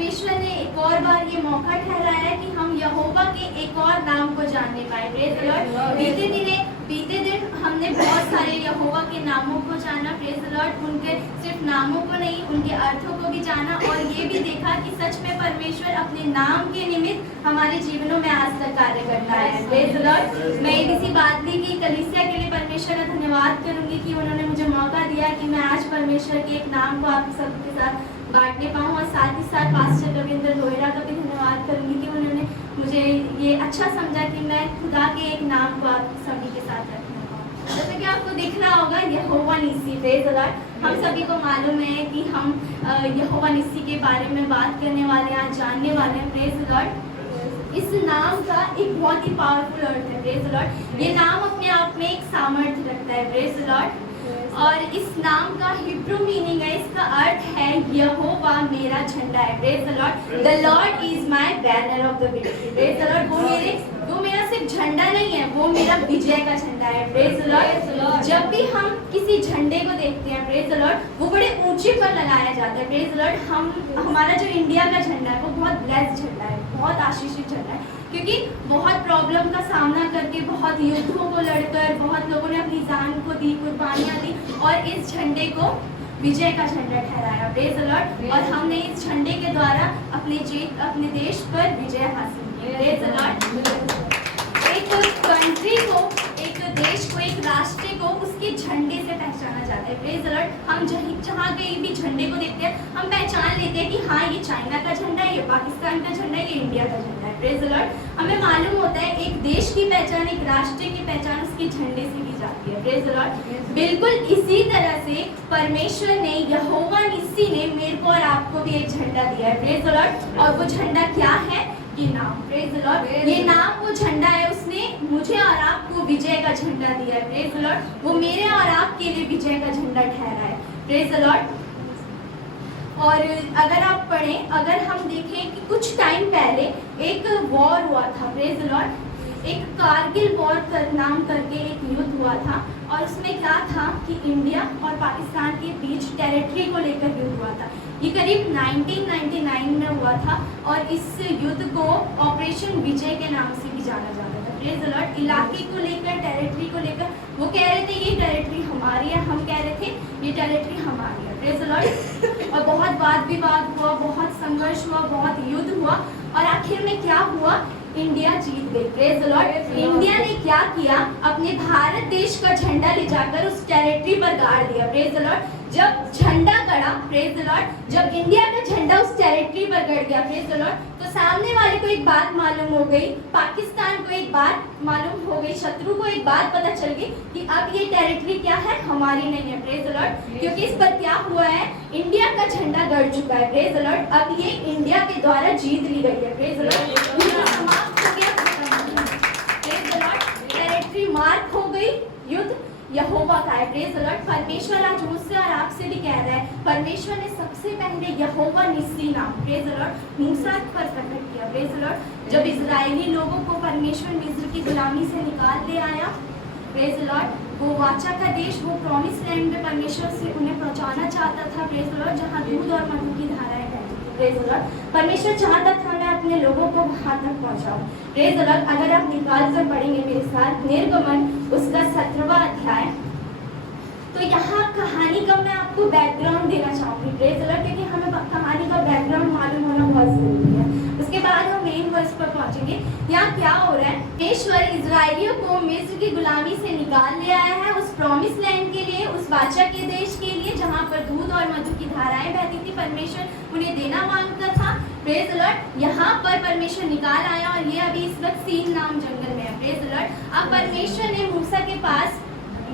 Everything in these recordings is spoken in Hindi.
परमेश्वर ने एक और बार ये मौका ठहराया कि हम यहोवा के एक और नाम को जानने पाए। Praise the Lord. बीते दिन हमने बहुत सारे यहोवा के नामों को जाना। Praise the Lord. उनके सिर्फ नामों को नहीं, उनके अर्थों को भी जाना और ये भी देखा कि सच में परमेश्वर अपने नाम के निमित्त हमारे जीवनों में आज तक कार्य करता है। Praise the Lord. मैं किसी बादली की कलीसिया के लिए परमेश्वर का धन्यवाद करूंगी कि उन्होंने मुझे मौका दिया कि मैं आज परमेश्वर के एक नाम को आप सबके साथ बांटने पाऊँ और साथ ही साथ पास्टर रविंद्र लोहिरा का भी धन्यवाद करूंगी कि उन्होंने मुझे ये अच्छा समझा कि मैं खुदा के एक नाम को आप सभी के साथ रखने पाऊँ। जैसे कि आपको दिख रहा होगा यहोवा निस्सी। Praise the Lord. हम सभी को मालूम है कि हम यहोवा निस्सी के बारे में बात करने वाले हैं, आज जानने वाले हैं। Praise the Lord. इस नाम का एक बहुत ही पावरफुल अर्थ है। Praise the Lord. ये नाम अपने आप में एक सामर्थ्य रखता है। Praise the Lord. और इस नाम का हिब्रू मीनिंग है, इसका अर्थ है यहोवा मेरा झंडा है। Praise the Lord. The Lord is my banner of the victory. Praise the Lord. वो मेरा सिर्फ झंडा नहीं है, वो मेरा विजय का झंडा है। Praise the Lord. जब भी हम किसी झंडे को देखते हैं, प्रेज द लॉर्ड, वो बड़े ऊंचे पर लगाया जाता है। Praise the Lord. हमारा जो इंडिया का झंडा है वो बहुत ब्लेस्ड झंडा है, बहुत आशीषित झंडा है, क्योंकि बहुत प्रॉब्लम का सामना करके, बहुत युद्धों को लड़कर, बहुत लोगों ने अपनी जान को दी, कुर्बानियाँ दी और इस झंडे को विजय का झंडा ठहराया। Praise the Lord. और हमने इस झंडे के द्वारा अपने देश पर विजय हासिल की। Praise the Lord. एक कंट्री को, एक देश को, एक राष्ट्र को उसके झंडे से पहचाना जाता है। Praise the Lord. हम जहाँ कहीं भी झंडे को देखते हैं हम पहचान लेते हैं कि हाँ ये चाइना का झंडा है, ये पाकिस्तान का झंडा है, ये इंडिया का झंडा है। Praise the Lord. हमें मालूम होता है एक देश की पहचान, एक राष्ट्र की पहचान उसके झंडे से की जाती है। Praise the Lord. बिल्कुल इसी तरह से परमेश्वर ने, यहोवा निस्सी ने मेरे को और आपको भी एक झंडा दिया है। Praise the Lord. और वो झंडा क्या है? ये नाम। Praise the Lord. ये नाम वो झंडा है, उसने मुझे और आपको विजय का झंडा दिया है। Praise the Lord. वो मेरे और आपके लिए विजय का झंडा ठहरा है। Praise the Lord. और अगर आप पढ़ें, अगर हम देखें कि कुछ टाइम पहले एक वॉर हुआ था। Praise the Lord. एक कारगिल वॉर नाम करके एक युद्ध हुआ था और उसमें क्या था कि इंडिया और पाकिस्तान के बीच टेरिटरी को लेकर युद्ध हुआ था। ये करीब 1999 में हुआ था और इस युद्ध को ऑपरेशन विजय के नाम से भी जाना जाता था। Praise the Lord. इलाके को लेकर, टेरिटरी को लेकर वो कह रहे थे ये टेरिटरी हमारी है, हम कह रहे थे ये टेरिटरी हमारी है। Praise the Lord. और बहुत वाद विवाद हुआ, बहुत संघर्ष हुआ, बहुत युद्ध हुआ और आखिर में क्या हुआ? इंडिया जीत गई। Praise the Lord. इंडिया ने क्या किया? अपने भारत देश का झंडा ले जाकर उस टेरिटरी पर गाड़ दिया। Praise the Lord. जब झंडा गड़ा, प्रेज द लॉर्ड, जब इंडिया का झंडा उस टेरिटरी पर गड़ गया, प्रेज द लॉर्ड, तो सामने वाले को एक बात मालूम हो गई, पाकिस्तान को एक बात मालूम हो गई, शत्रु को एक बात पता चल गई कि अब ये टेरिटरी क्या है? हमारी नहीं है। Praise the Lord. क्योंकि इस पर क्या हुआ है? इंडिया का झंडा गड़ चुका है। Praise the Lord. अब ये इंडिया के द्वारा जीत ली गई है। Praise the Lord. समाप्त हो गया। Praise the Lord. Territory mark हो गई, युद्ध यहोवा का है। Praise the Lord. परमेश्वर आज मुझसे और आपसे भी कह रहा है, परमेश्वर ने सबसे पहले यहोवा निस्सी नाम, प्रेज द लॉर्ड, मूसा पर प्रकट किया। Praise the Lord. जब इजरायली लोगों को परमेश्वर मिस्र की गुलामी से निकाल ले आया, प्रेज द लॉर्ड, वो वाचा का देश, वो प्रॉमिस लैंड में परमेश्वर से उन्हें पहुंचाना चाहता था। Praise the Lord. जहाँ दूध और मधु की धाराएं बहती थी। Praise the Lord. परमेश्वर चाहता था मैं अपने लोगों को वहां तक पहुंचाऊं। Praise the Lord. अगर आप निकाल कर पढ़ेंगे मेरे साथ निर्गमन उसका 17वां अध्याय, तो यहाँ कहानी का मैं आपको बैकग्राउंड देना चाहूंगी। Praise the Lord. क्योंकि हमें कहानी का बैकग्राउंड मालूम होना बहुत जरूरी है। उसके बाद हम मेन वर्स पर पहुंचेंगे। यहाँ क्या हो रहा है? परमेश्वर इजरायलियों को मिस्र की गुलामी से निकाल ले आया है, उस प्रॉमिस लैंड के लिए, उस वाचा के देश के लिए जहाँ पर दूध और मधु की धाराएं बहती थी। परमेश्वर उन्हें देना मांगता था। Praise the Lord. यहाँ पर परमेश्वर निकाल आया और ये अभी इस वक्त सीन नाम जंगल में है। Praise the Lord. अब परमेश्वर ने मूसा के पास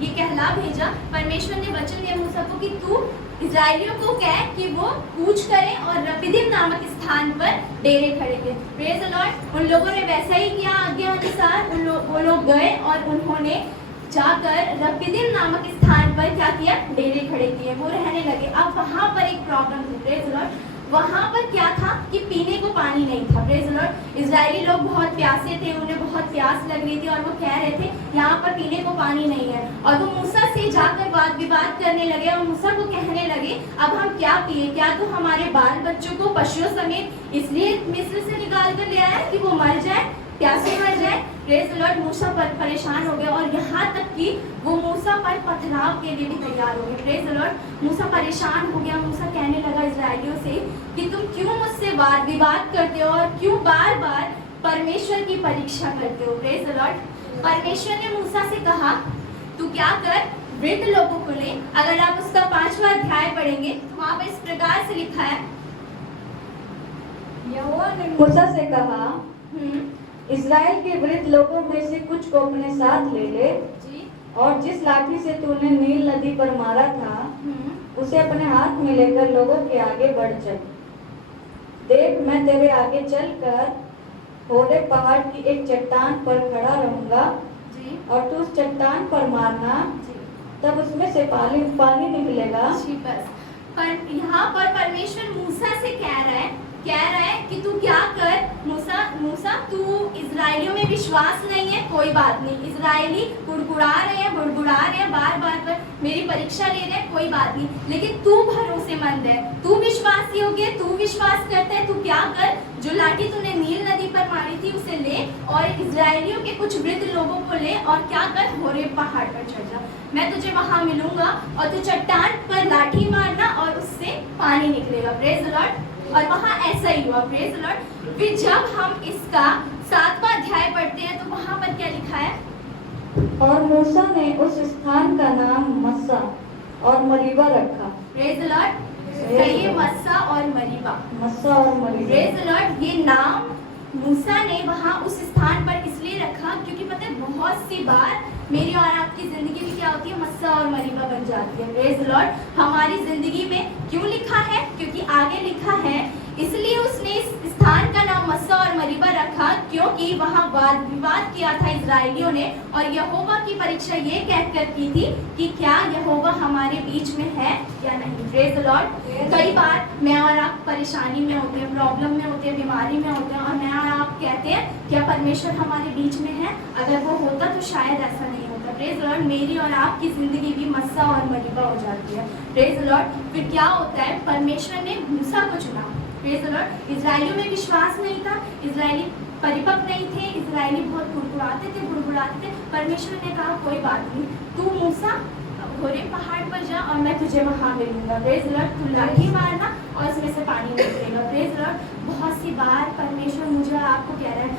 ये कहला भेजा, परमेश्वर ने वचन दिया मूसा को कि तू इजरायलियों को कह कि वो कूच करें और रपीदिम नामक स्थान पर डेरे खड़े किए। Praise the Lord. उन लोगों ने वैसा ही किया आज्ञा अनुसार। वो लोग गए और उन्होंने जाकर रपीदिम नामक स्थान पर क्या किया? डेरे खड़े किए, वो रहने लगे। अब वहाँ पर एक प्रॉब्लम थी। Praise the Lord. वहाँ पर क्या था कि पीने को पानी नहीं था। Praise the Lord. इजरायली लोग बहुत प्यासे थे, उन्हें बहुत प्यास लग रही थी और वो कह रहे थे यहाँ पर पीने को पानी नहीं है। और वो मूसा से जाकर वाद विवाद करने लगे और मूसा को कहने लगे, अब हम क्या पिए? क्या तू हमारे बाल बच्चों को पशुओं समेत इसलिए मिस्र से निकाल कर ले आया कि वो मर जाए, प्यासे मर जाए? Praise the Lord. मूसा पर परेशान हो गया और यहाँ तक कि वो मूसा पर पथराव के लिए भी तैयार हो गए। Praise the Lord. मूसा परेशान हो गया। मूसा कहने लगा इजराइलियों से कि तुम क्यों मुझसे वाद विवाद करते हो और क्यों बार बार परमेश्वर की परीक्षा करते हो? Praise the Lord. परमेश्वर ने मूसा से कहा, तू क्या कर, वृद्ध लोगों को ले। अगर आप उसका 5वां अध्याय पढ़ेंगे तो वहाँ पर इस प्रकार से लिखा है, यहोवा ने मूसा से कहा, इस्राएल के वृद्ध लोगों में से कुछ को अपने साथ ले ले जी, और जिस लाठी से तूने नील नदी पर मारा था उसे अपने हाथ में लेकर लोगों के आगे बढ़ चल। देख, मैं तेरे आगे चलकर होरे पहाड़ की एक चट्टान पर खड़ा रहूंगा जी, और तू उस चट्टान पर मारना, जी, तब उसमें से पानी निकलेगा। जी, बस। पर यहाँ पर परमेश्वर मूसा से कह रहा है कि तू क्या कर, मूसा तू इजराइलियों में विश्वास नहीं है, कोई बात नहीं। इजरायली बुड़बुड़ा रहे हैं, बार बार पर मेरी परीक्षा ले रहे हैं, कोई बात नहीं, लेकिन तू भरोसेमंद है, तू विश्वासी हो गया, तू विश्वास करता है। तू क्या कर, जो लाठी तूने नील नदी पर मारी थी उसे ले और इजरायलियों के कुछ वृद्ध लोगों को ले और क्या कर, होरेब पहाड़ पर चढ़ जा। मैं तुझे वहां मिलूंगा और तू चट्टान पर लाठी मारना और उससे पानी निकलेगा। Praise the Lord. और वहाँ ऐसा ही हुआ। Praise the Lord. फिर जब हम इसका 7वां अध्याय पढ़ते हैं तो वहाँ पर क्या लिखा है, और मूसा ने उस स्थान का नाम मस्सा और मरीबा रखा। Praise the Lord. कहिए मस्सा और मरीबा। मस्सा और मरीबा। Praise the Lord. ये नाम मूसा ने वहाँ उस स्थान पर इसलिए रखा क्योंकि पता है बहुत सी बार मेरी और आपकी जिंदगी में क्या होती है, मस्सा और मरीबा बन जाती है। Praise the Lord. हमारी जिंदगी में क्यों लिखा है? क्योंकि आगे लिखा है, इसलिए उसने इस स्थान का नाम मस्सा और मरीबा रखा क्योंकि वहाँ वाद विवाद किया था इजराइलियों ने और यहोवा की परीक्षा ये कहकर की थी कि क्या यहोवा हमारे बीच में है या नहीं। Praise the Lord. कई बार मैं और आप परेशानी में होते हैं, प्रॉब्लम में होते हैं, बीमारी में होते हैं और मैं और आप कहते हैं क्या परमेश्वर हमारे बीच में है? अगर वो होता तो शायद ऐसा नहीं होता। Praise the Lord. मेरी और आपकी जिंदगी भी मस्सा और मरीबा हो जाती है। Praise the Lord. फिर क्या होता है, परमेश्वर ने मूसा को चुना। Praise the Lord. इजराइलियों में विश्वास नहीं था, इजरायली परिपक्व नहीं थे, इजरायली बहुत बुड़बुड़ाते थे। परमेश्वर ने कहा कोई बात नहीं, तू मूसा होरेब पहाड़ पर जा और मैं तुझे वहाँ मिलूंगा। Praise the Lord. तू लाठी मारना और उसमें से पानी निकलेगा। Praise the Lord. बहुत सी बार परमेश्वर मुझे और आपको कह रहा है,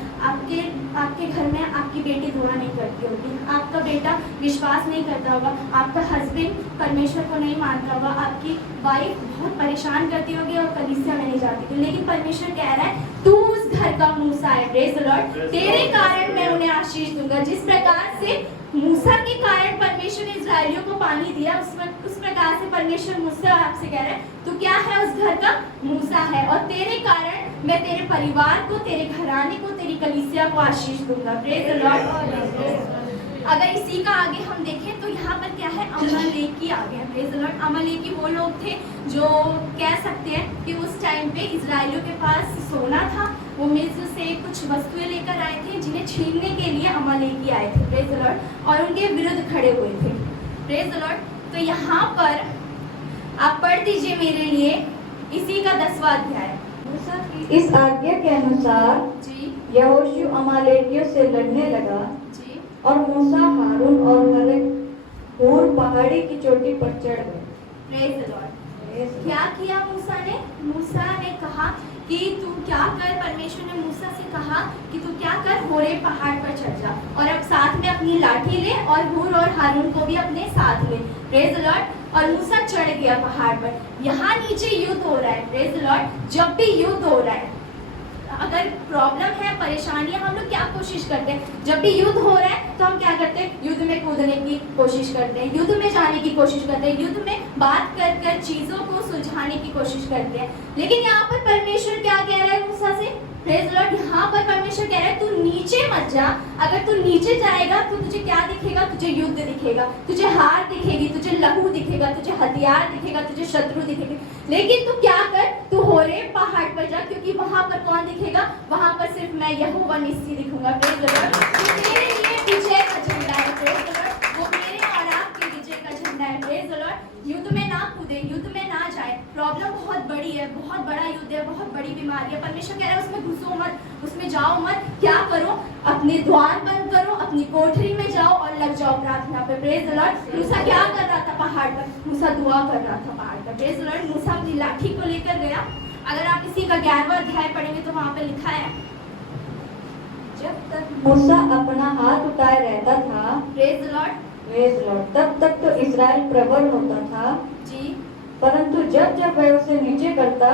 आपके घर में आपकी बेटी दुआ नहीं करती होगी, आपका बेटा विश्वास नहीं करता होगा, आपका हस्बैंड परमेश्वर को नहीं मानता होगा, आपकी वाइफ बहुत परेशान करती होगी और कलीसिया में नहीं जाती थी, लेकिन परमेश्वर कह रहा है तू उस घर का मूसा है। Praise the Lord. तेरे कारण मैं उन्हें आशीष दूंगा। जिस प्रकार से मूसा के कारण परमेश्वर ने इजराइलियों को पानी दिया, उस प्रकार से परमेश्वर मुझसे और आपसे कह रहा है तू क्या है, उस घर का मूसा है और तेरे कारण मैं तेरे परिवार को, तेरे घराने को, तेरी कलीसिया को आशीष दूंगा। Praise the Lord. अगर इसी का आगे हम देखें तो यहाँ पर क्या है, अमलेकी आ गया। Praise the Lord. अमलेकी वो लोग थे जो कह सकते हैं कि उस टाइम पे इजराइलियों के पास सोना था, वो मिस्र से कुछ वस्तुएं लेकर आए थे जिन्हें छीनने के लिए अमलेकी आए थे। Praise the Lord. और उनके विरुद्ध खड़े हुए थे। Praise the Lord. तो यहाँ पर आप पढ़ दीजिए मेरे लिए इसी का 10वां अध्याय। मूसा की इस आज्ञा के अनुसार जी, यहोशू अमालेकियों से लड़ने लगा जी, और मूसा, हारून और हूर पहाड़ी की चोटी पर चढ़ गए। Praise the Lord. क्या किया मूसा ने? मूसा ने कहा कि तू क्या कर, परमेश्वर ने मूसा से कहा कि तू क्या कर, होरेब पहाड़ पर चढ़ जा और अब साथ में अपनी लाठी ले और हूर और हारून को भी अपने साथ ले। Praise the Lord. और मूसा चढ़ गया पहाड़ पर। यहाँ नीचे युद्ध हो रहा है। Praise the Lord. जब भी युद्ध हो रहा है, अगर प्रॉब्लम है, परेशानियां, हम लोग क्या कोशिश करते हैं, जब भी युद्ध हो रहा है तो हम क्या करते हैं, युद्ध में कूदने की कोशिश करते हैं, युद्ध में जाने की कोशिश करते हैं, युद्ध में बात कर कर चीजों को सुलझाने की कोशिश करते हैं। लेकिन यहाँ पर परमेश्वर क्या कह रहा है मूसा से? Praise Lord. यहाँ पर परमेश्वर कह रहा है तू नीचे मत जा। अगर तू नीचे जाएगा तो तुझे क्या दिखेगा? तुझे युद्ध दिखेगा, तुझे हार दिखेगी, तुझे लहू दिखेगा, तुझे हथियार दिखेगा, तुझे शत्रु दिखेगी। लेकिन तू क्या कर, तू होरेब पहाड़ पर जा, क्योंकि वहां पर कौन दिखेगा? वहां पर सिर्फ मैं यहोवा निस्सी दिखूंगा। Praise Lord. तेरे लिए विजय का झंडा है। Praise Lord. वो मेरे और आपके विजय का झंडा बहुत बड़ा युद्ध है, बहुत बड़ी बीमारी है। परमेश्वर कह रहा है उसमें घुसो मत, उसमें जाओ मत। क्या करो, अपने द्वार बंद करो, अपनी कोठरी में जाओ और लग जाओ प्रार्थना पे। Praise the Lord. मूसा क्या कर रहा था पहाड़ पर? मूसा दुआ कर रहा था पहाड़ पर। Praise the Lord. मूसा अपनी लाठी को लेकर गया। अगर आप इसी का 11वां अध्याय पढ़ेंगे तो वहां पे लिखा है, जब तक मूसा अपना हाथ उठाए रहता था, praise the Lord, praise Lord, तब तक तो इजराइल प्रबल होता था, जी, परंतु जब जब वह उसे नीचे करता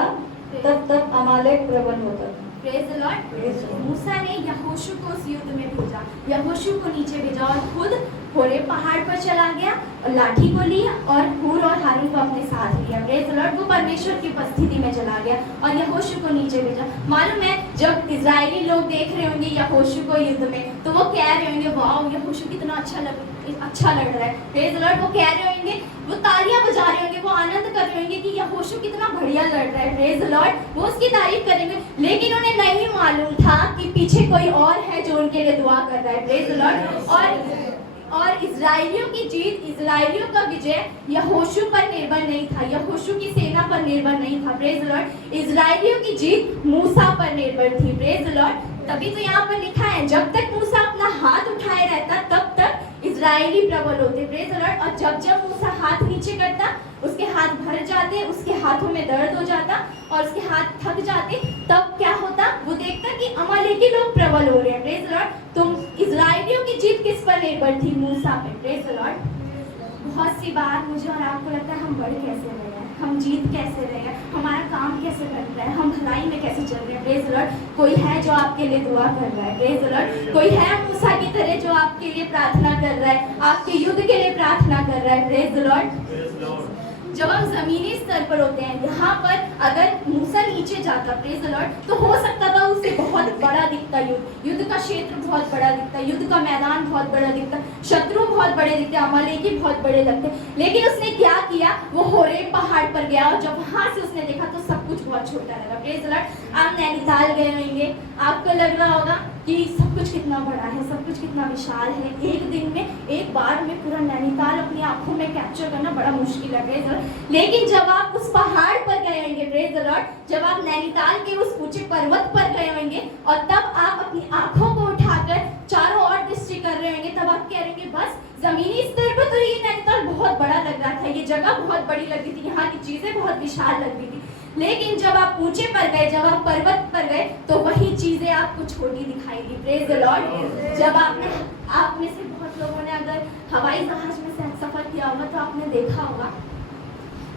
तब तब अमालेक प्रबल होता था। Praise the Lord. Praise the Lord. मूसा ने यहोशू को उस युद्ध में भेजा, यहोशू को नीचे भेजा और खुद होरे पहाड़ पर चला गया और लाठी को लिया और हूर और हारून को अपने साथ लिया। Praise the Lord. वो परमेश्वर की उपस्थिति में चला गया और यहोशू को नीचे भेजा। मालूम है जब इजरायली लोग देख रहे होंगे यहोशू को युद्ध में, तो वो कह रहे होंगे वाओ यहोशू कितना अच्छा लड़ रहा है। Praise the Lord. वो कह रहे होंगे, वो तालियां बजा रहे होंगे, वो आनंद कर रहे होंगे कि यहोशू कितना बढ़िया लड़ रहा है। Praise the Lord. वो उसकी तारीफ करेंगे, लेकिन उन्हें नहीं मालूम था कि पीछे कोई और है जो उनके लिए दुआ कर रहा है। Praise the Lord. और इजराइलियों की जीत, इजराइलियों का विजय यहोशू पर निर्भर नहीं था, यहोशू की सेना पर निर्भर नहीं था। Praise the Lord. इजराइलियों की जीत मूसा पर निर्भर थी। Praise the Lord. तभी तो यहाँ पर लिखा है, जब तक मूसा अपना हाथ उठाए रहता तब तक इजरायली प्रबल होते। Praise the Lord. और जब जब मूसा हाथ नीचे करता, उसके हाथ भर जाते, उसके हाथों में दर्द हो जाता और उसके हाथ थक जाते, तब क्या होता? वो देखता कि अमालेकी लोग प्रबल हो रहे हैं। Praise the Lord. तो इजरायलियों की जीत किस पर निर्भर थी? मूसा पे। Praise the Lord. बहुत सी बार मुझे और आपको लगता है हम बढ़ कैसे रहे हैं, हम जीत कैसे रहे हैं, हमारा काम कैसे कर रहा है, हम भलाई में कैसे चल रहे हैं। Praise the Lord. कोई है जो आपके लिए दुआ कर रहा है। Praise the Lord. कोई है मूसा की तरह जो आपके लिए प्रार्थना कर रहा है, आपके युद्ध के लिए प्रार्थना कर रहा है। Praise the Lord. जब हम जमीनी स्तर पर होते हैं, यहाँ पर अगर मूसा नीचे जाता, प्रेज द लॉर्ड, तो हो सकता था उससे बहुत बड़ा दिखता युद्ध का क्षेत्र बहुत बड़ा दिखता, युद्ध का मैदान बहुत बड़ा दिखता, शत्रु बहुत बड़े दिखते, अमालेकी बहुत बड़े लगते। लेकिन उसने क्या किया? वो होरेब पहाड़ पर गया और जब वहां से उसने देखा तो सब कुछ बहुत छोटा लगा। Praise the Lord. आप नैनीताल गए होंगे, आपको लग रहा होगा कि सब कुछ कितना बड़ा है, सब कुछ कितना विशाल है। एक दिन में, एक बार में पूरा नैनीताल अपनी आंखों में कैप्चर करना बड़ा मुश्किल है। Praise the Lord. लेकिन जब आप उस पहाड़ पर गए होंगे, प्रेज द लॉर्ड, जब आप नैनीताल के उस ऊंचे पर्वत पर गए होंगे और तब आप अपनी आंखों को उठाकर चारों ओर दृष्टि कर रहे होंगे, तब आप कह रहे होंगे बस जमीनी स्तर पर तो ये नैनीताल बहुत बड़ा लग रहा था, ये जगह बहुत बड़ी लग रही थी, यहाँ की चीजें बहुत विशाल लग रही थी। लेकिन जब आप ऊंचे पर गए, जब आप पर्वत पर गए, तो वही चीजें आपको छोटी दिखाई दी। Praise the Lord. जब आप में से बहुत लोगों ने अगर हवाई जहाज में सफर किया होगा तो आपने देखा होगा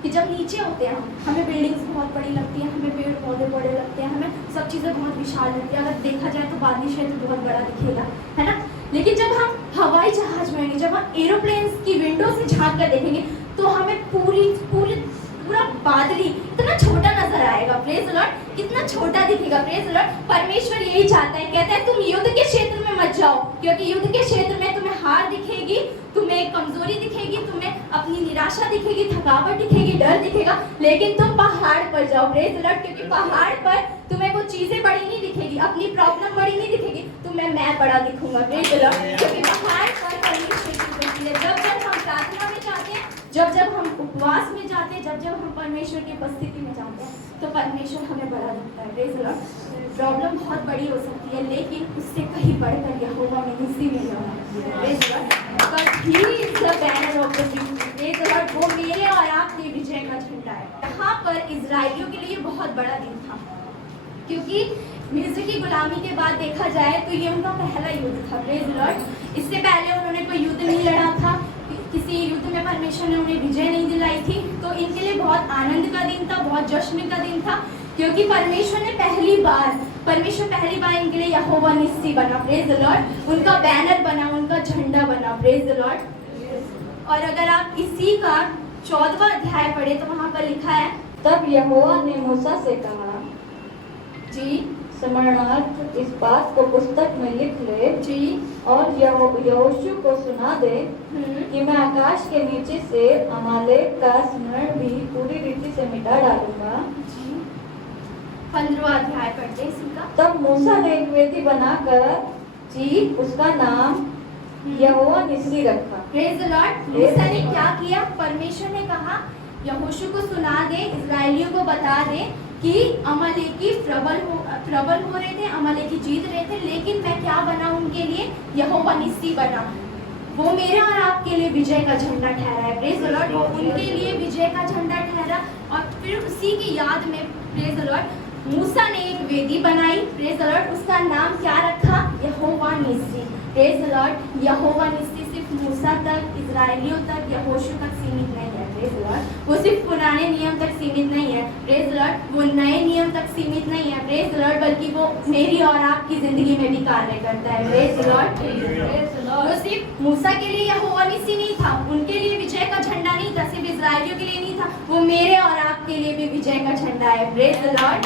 कि जब नीचे होते हैं हमें बिल्डिंग्स बहुत बड़ी लगती है, हमें पेड़ पौधे बड़े लगते हैं, हमें सब चीज़ें बहुत विशाल लगती है। अगर देखा जाए तो बादली क्षेत्र बहुत बड़ा दिखेगा, है ना। लेकिन जब हम हवाई जहाज में होंगे, जब हम एरोप्लेन्स की विंडो से झांक कर देखेंगे, तो हमें पूरा बादली इतना छोटा नजर आएगा। Praise the Lord. कितना छोटा दिखेगा। Praise the Lord. परमेश्वर यही चाहता है, कहता है तुम युद्ध के क्षेत्र में मत जाओ, क्योंकि युद्ध के क्षेत्र में तुम्हें हार दिखेगी, तुम्हें कमजोरी दिखेगी, तुम्हें अपनी निराशा दिखेगी, थकावट दिखेगी, डर दिखेगा। लेकिन तुम पहाड़ पर जाओ। Praise the Lord. क्योंकि पहाड़ पर तुम्हें वो चीजें बड़ी नहीं दिखेगी, अपनी प्रॉब्लम बड़ी नहीं दिखेगी, तुम्हें मैं बड़ा दिखूंगा। Praise the Lord. क्योंकि पहाड़ पर परमेश्वर की उपस्थिति है। जब जब हम प्रार्थना में जाते हैं, जब जब हम उपवास में जाते हैं, जब जब हम परमेश्वर की उपस्थिति में जाते हैं, तो परमेश्वर हमें बड़ा दिखता है। Praise the Lord. प्रॉब्लम बहुत बड़ी हो सकती है, लेकिन उससे कहीं बढ़कर यहोवा में निस्सी में जाना। Praise the Lord. He is the banner of the victory. Praise the Lord. वो मेरे और आपके विजय का झंडा है। यहाँ पर इजराइलियों के लिए बहुत बड़ा दिन था, क्योंकि मिस्र की गुलामी के बाद देखा जाए तो ये उनका पहला युद्ध था। Praise the Lord. इससे पहले उन्होंने कोई युद्ध नहीं लड़ा था, किसी युद्ध में परमेश्वर ने उन्हें विजय नहीं दिलाई थी। तो इनके लिए बहुत आनंद का दिन था, बहुत जश्न का दिन था, क्योंकि परमेश्वर पहली बार इनके लिए यहोवा निस्सी बना। Praise the Lord. उनका बैनर बना, उनका झंडा बना। Praise the Lord. और अगर आप इसी का 14वां अध्याय पढ़े तो वहां पर लिखा है, तब यहोवा ने मूसा से कहा, जी स्मरणार्थ इस बात को पुस्तक में लिख ले जी, और यहोशू को सुना दे कि मैं आकाश के नीचे से अमालेक का स्मरण भी पूरी रीति से मिटा डालूंगा। 15वां अध्याय पढ़ते हैं इसका। तब मूसा ने एक वेदी बनाकर जी, उसका नाम यहोवा निस्सी रखा। Praise the Lord. मूसा ने क्या किया? परमेश्वर ने कहा यहोशू को सुना दे, इजराइलियों को बता दे कि अमालेकी प्रबल हो रहे थे, अमालेकी जीत रहे थे, लेकिन मैं क्या बना उनके लिए? यहोवा निस्सी बना। वो मेरे और आपके लिए विजय का झंडा ठहरा है, प्रेज द लॉर्ड। वो उनके लिए विजय का झंडा ठहरा। और फिर उसी की याद में प्रेज द लॉर्ड मूसा ने एक वेदी बनाई, प्रेज द लॉर्ड। उसका नाम क्या रखा? यहोवा निस्सी, प्रेज द लॉर्ड। यहोवा निस्सी सिर्फ मूसा तक, इजराइलियों तक, यहोशू तक सीमित नहीं है, प्रेज द लॉर्ड। वो सिर्फ पुराने नियम तक सीमित नहीं है, प्रेज द लॉर्ड। वो नए नियम तक सीमित नहीं है, प्रेज द लॉर्ड, बल्कि वो मेरी और आपकी जिंदगी में भी कार्य करता है, प्रेज द लॉर्ड। वो सिर्फ मूसा के लिए यहोवा निस्सी नहीं था, उनके लिए विजय का झंडा नहीं था, सिर्फ इजराइलियों के लिए नहीं था, वो मेरे और आपके लिए भी विजय का झंडा है, प्रेज द लॉर्ड।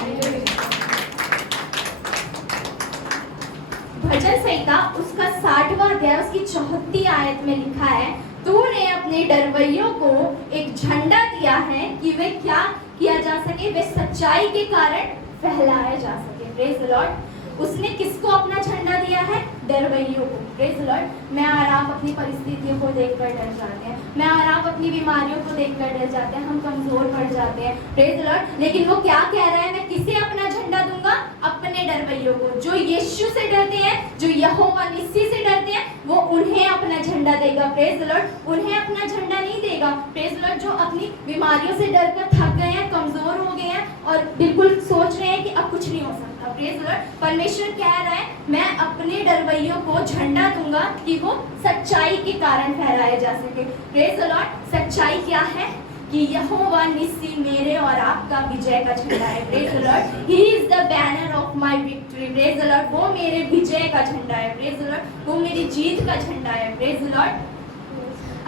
भजन संहिता उसका 60वां अध्याय उसकी 34 आयत में लिखा है, तूने अपने डरवैयों को एक झंडा दिया है कि वे क्या किया जा सके? वे सच्चाई के कारण फहलाए जा सके, प्रेज द लॉर्ड। उसने किसको अपना झंडा दिया है? डरवैयों को, प्रेज द लॉर्ड। मैं और आप अपनी परिस्थितियों को देखकर डर जाते हैं, मैं और आप अपनी बीमारियों को देखकर डर जाते हैं, हम कमजोर पड़ जाते हैं, प्रेज द लॉर्ड। लेकिन वो क्या कह रहा है? मैं किसे अपना झंडा दूंगा? अपने डरवैयों को। जो यीशु से डरते हैं, जो यहोवा निस्सी से डरते हैं, वो उन्हें अपना झंडा देगा, प्रेज द लॉर्ड। उन्हें अपना झंडा नहीं देगा, प्रेज द लॉर्ड। जो अपनी बीमारियों से डरकर थक गए हैं, कमजोर हो गए हैं और बिल्कुल सोच रहे हैं कि अब कुछ नहीं हो सकता, प्रेज द लॉर्ड। परमेश्वर कह रहा है, मैं अपने डरवैयों को झंडा दूंगा कि वो सच्चाई के कारण फहराए जा सके, प्रेज द लॉर्ड। सच्चाई क्या है? कि यहोवा निस्सी मेरे और आपका विजय का झंडा है, praise the Lord. He is the banner of my victory, praise the Lord. वो मेरे विजय का झंडा है, प्रेज द लॉर्ड। वो मेरी जीत का झंडा है, प्रेज द लॉर्ड।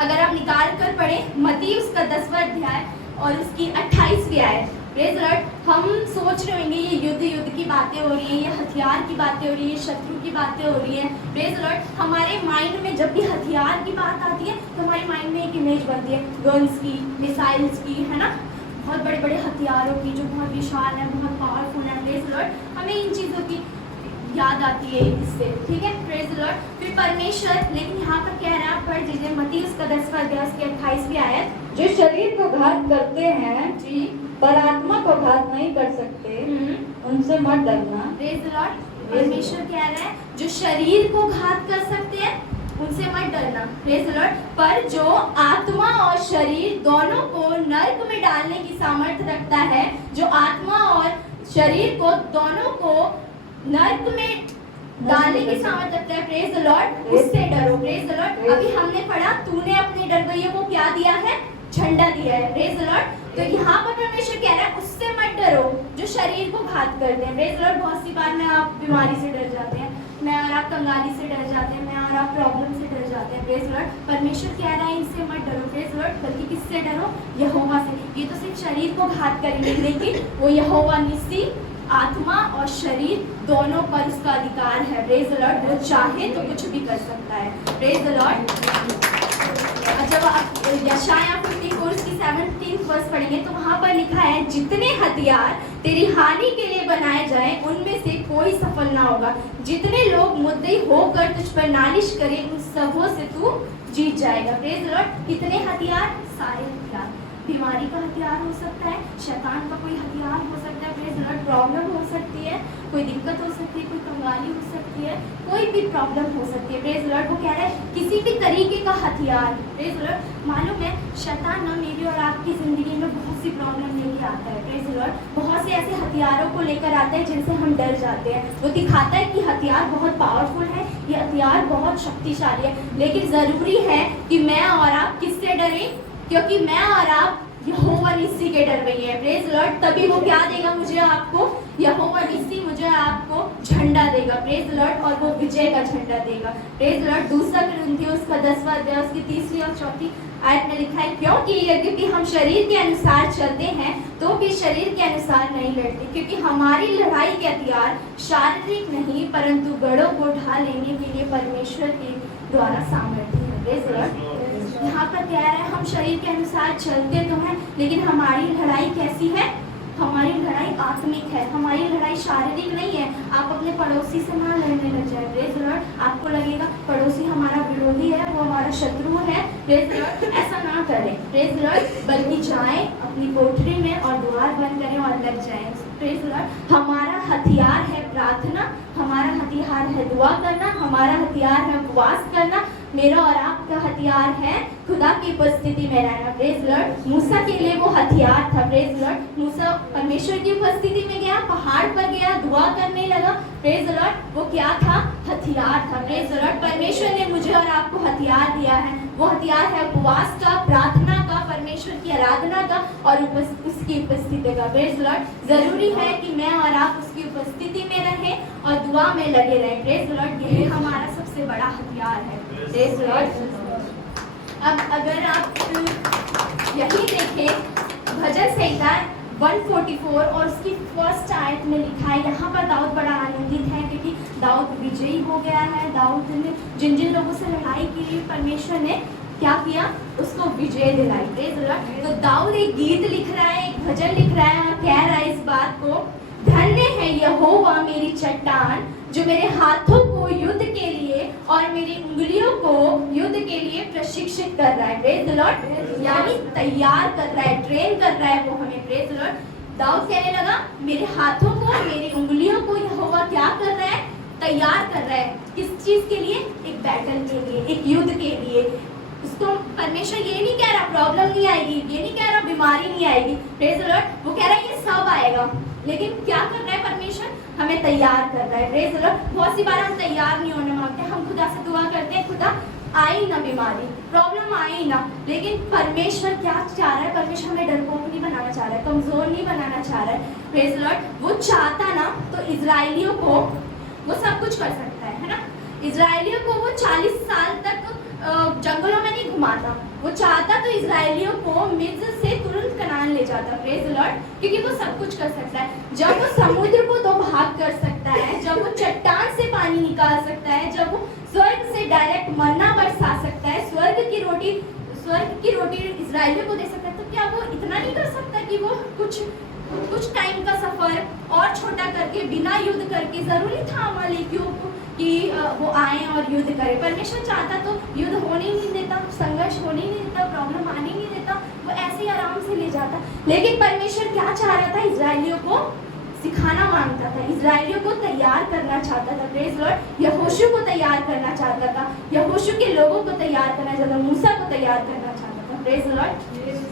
अगर आप निकाल कर पढ़े मत्ती उसका 10वां अध्याय और उसकी 28वीं आयत, प्रेज द लॉर्ड। हम सोच रहे होंगे ये युद्ध की बातें हो रही हैं, ये हथियार की बातें हो रही है, शत्रु की बातें हो रही हैं, प्रेज द लॉर्ड। हमारे माइंड में जब भी हथियार की बात आती है तो हमारे माइंड में एक इमेज बनती है गन्स की, मिसाइल्स की, है ना, बहुत बड़े बड़े हथियारों की जो बहुत विशाल है, बहुत पावरफुल है, प्रेज द लॉर्ड। हमें इन चीज़ों की याद आती है इससे, ठीक है, प्रेज द लॉर्ड। फिर परमेश्वर, लेकिन यहाँ पर कह रहा है, आप पढ़ दीजिए मत्ती उसका 10वां अध्याय उसकी 28वीं आयत। जो शरीर को घात करते हैं जी, पर आत्मा को घात नहीं कर सकते, उनसे मत डरना, प्रेज द लॉर्ड। परमेश्वर कह रहा है, जो शरीर को घात कर सकते हैं उनसे मत डरना, प्रेज द लॉर्ड। पर जो आत्मा और शरीर दोनों को नरक में डालने की सामर्थ्य रखता है, जो आत्मा और शरीर को दोनों को नरक में डालने की सामर्थ्य रखता है, प्रेज द लॉर्ड, उससे डरो, प्रेज द लॉर्ड। अभी हमने पढ़ा, तूने अपने डरवैयों को क्या दिया है? झंडा दिया है, प्रेज द लॉर्ड। तो यहाँ पर परमेश्वर कह रहा है, उससे मत डरो जो शरीर को घात करते हैं, प्रेज द लॉर्ड। बहुत सी बार में आप बीमारी से डर जाते हैं, मैं और आप कंगाली से डर जाते हैं, मैं और आप प्रॉब्लम से डर जाते हैं, प्रेज द लॉर्ड। परमेश्वर कह रहा है, इनसे मत डरो, प्रेज द लॉर्ड, बल्कि किससे डरो? यहोवा से। ये तो सिर्फ शरीर को घात करेंगे, लेकिन वो यहोवा निस्सी आत्मा और शरीर दोनों पर उसका अधिकार है, प्रेज द लॉर्ड। वो चाहे तो कुछ भी कर सकता है, प्रेज द लॉर्ड। जब आप यशायाह 54 की 17th वर्स पढ़ेंगे तो वहाँ पर लिखा है, जितने हथियार तेरी हानि के लिए बनाए जाएं उनमें से कोई सफल ना होगा, जितने लोग मुद्दई होकर तुझ पर नालिश करें उन सबों से तू जीत जाएगा, प्रेज द लॉर्ड। कितने हथियार? सारे हथियार। बीमारी का हथियार हो सकता है, शैतान का कोई हथियार हो सकता है, प्रेज द लॉर्ड। प्रॉब्लम हो सकती है, कोई दिक्कत हो सकती है, कोई कंगाली हो सकती है, कोई भी प्रॉब्लम हो सकती है, प्रेज द लॉर्ड। वो कह रहा है किसी भी तरीके का हथियार, प्रेज द लॉर्ड। मालूम है, शैतान ना मेरी और आपकी ज़िंदगी में बहुत सी प्रॉब्लम लेके आता है, प्रेज द लॉर्ड। बहुत से ऐसे हथियारों को लेकर आता है जिनसे हम डर जाते हैं। वो दिखाता है कि हथियार बहुत पावरफुल है, ये हथियार बहुत शक्तिशाली है, लेकिन ज़रूरी है कि मैं और आप किससे डरें? क्योंकि मैं और आप यहोवा निस्सी के डरवैये हैं, प्रेज द लॉर्ड। तभी वो क्या देगा मुझे आपको? यहोवा निस्सी मुझे आपको झंडा देगा, प्रेज द लॉर्ड, और वो विजय का झंडा देगा, प्रेज द लॉर्ड। दूसरा कुरिन्थियों उसका 10वां अध्याय उसकी 3री और 4थी आयत में लिखा है, क्योंकि यद्यपि हम शरीर के अनुसार चलते हैं तो भी शरीर के अनुसार नहीं लड़ते, क्योंकि हमारी लड़ाई के हथियार शारीरिक नहीं परंतु गढ़ों को ढा लेने के लिए परमेश्वर के द्वारा सामर्थ्य है, प्रेज द लॉर्ड। यहाँ पर कह रहा है, हम शरीर के अनुसार चलते तो हैं, लेकिन हमारी लड़ाई कैसी है? हमारी लड़ाई आत्मिक है, हमारी लड़ाई शारीरिक नहीं है। आप अपने पड़ोसी से ना लड़ने लग जाए, प्रेज द लॉर्ड। आपको लगेगा पड़ोसी हमारा विरोधी है, वो हमारा शत्रु है, प्रेज द लॉर्ड। ऐसा ना करें, प्रेज द लॉर्ड, बल्कि जाएं अपनी कोठरी में और द्वार बंद करें और लग जाएं, प्रेज लॉर्ड। हमारा हथियार है प्रार्थना, हमारा हथियार है दुआ करना, हमारा हथियार है उपवास करना, मेरा और आपका हथियार है खुदा की उपस्थिति में रहना। Praise Lord. मूसा के लिए वो हथियार था। Praise Lord. मूसा परमेश्वर की उपस्थिति में गया, पहाड़ पर गया, दुआ करने लगा। Praise Lord. वो क्या था? हथियार था। Praise Lord. परमेश्वर ने मुझे और आपको हथियार दिया है। वो हथियार है उपवास का, प्रार्थना का, परमेश्वर की आराधना का और उसकी उपस्थिति का। Praise Lord. जरूरी है कि मैं और आप उसकी उपस्थिति में रहें और दुआ में लगे रहें। Praise Lord. यही हमारा सबसे बड़ा हथियार है। Praise Lord. अब अगर आप यही देखें भजन संहिता 144 और उसकी फर्स्ट आयत में लिखा है, यहाँ पर दाऊद बड़ा आनंदित है क्योंकि दाऊद विजयी हो गया है। दाऊद ने जिन जिन लोगों से लड़ाई की, परमेश्वर ने क्या किया? उसको विजय दिलाई। Praise Lord. तो दाऊद एक गीत लिख रहा है, एक भजन लिख रहा है और कह रहा है इस बात को, धन्य है यहोवा मेरी चट्टान जो मेरे हाथों को युद्ध के लिए और मेरी उंगलियों को युद्ध के लिए प्रशिक्षित कर रहा है। Praise the Lord. यानी तैयार कर रहा है, ट्रेन कर रहा है वो हमें। Praise the Lord. दाऊद कहने लगा मेरे हाथों को, मेरी उंगलियों को यहोवा क्या कर रहा है? तैयार कर रहा है। किस चीज के लिए? एक बैटल के लिए, एक युद्ध के लिए। उसको परमेश्वर ये नहीं कह रहा प्रॉब्लम नहीं आएगी, ये नहीं कह रहा बीमारी नहीं आएगी। Praise the Lord. वो कह रहा है ये सब आएगा, लेकिन क्या कर रहा है परमेश्वर? हमें तैयार कर रहा है। Praise the Lord. बहुत सी बार हम तैयार नहीं होने मांगते, हम खुदा से दुआ करते हैं खुदा आई ना बीमारी, प्रॉब्लम आई ना, लेकिन परमेश्वर क्या चाह रहा है? परमेश्वर हमें डरपोक नहीं बनाना चाह रहा है, कमजोर नहीं बनाना चाह रहा है। Praise the Lord. वो चाहता ना तो इजराइलियों को वो सब कुछ कर सकता है ना। इजराइलियों को वो 40 साल तक जंगलों में नहीं घुमाता। वो चाहता तो इजराइलियों को मिस्र से तुरंत कनान ले जाता। Praise the Lord. क्योंकि वो सब कुछ कर सकता है। जब वो समुद्र को 2 भाग कर सकता है, जब वो चट्टान से पानी निकाल सकता है, जब वो स्वर्ग से डायरेक्ट मन्ना बरसा सकता है, स्वर्ग की रोटी इजराइलियों को दे सकता है, तो क्या वो इतना नहीं कर सकता कि वो कुछ टाइम का सफर और छोटा करके बिना युद्ध करके, जरूरी था अमालेकियों को कि वो आए और युद्ध करें? परमेश्वर चाहता तो युद्ध होने ही नहीं देता, संघर्ष होने ही नहीं देता, प्रॉब्लम आने ही नहीं देता, वो ऐसे ही आराम से ले जाता। लेकिन परमेश्वर क्या चाह रहा था? इजराइलियों को सिखाना मांगता था, इजराइलियों को तैयार करना चाहता था। Praise Lord. यहोशू को तैयार करना चाहता था, यहोशू के लोगों को तैयार करना चाहता था, मूसा को तैयार करना चाहता था। Praise Lord.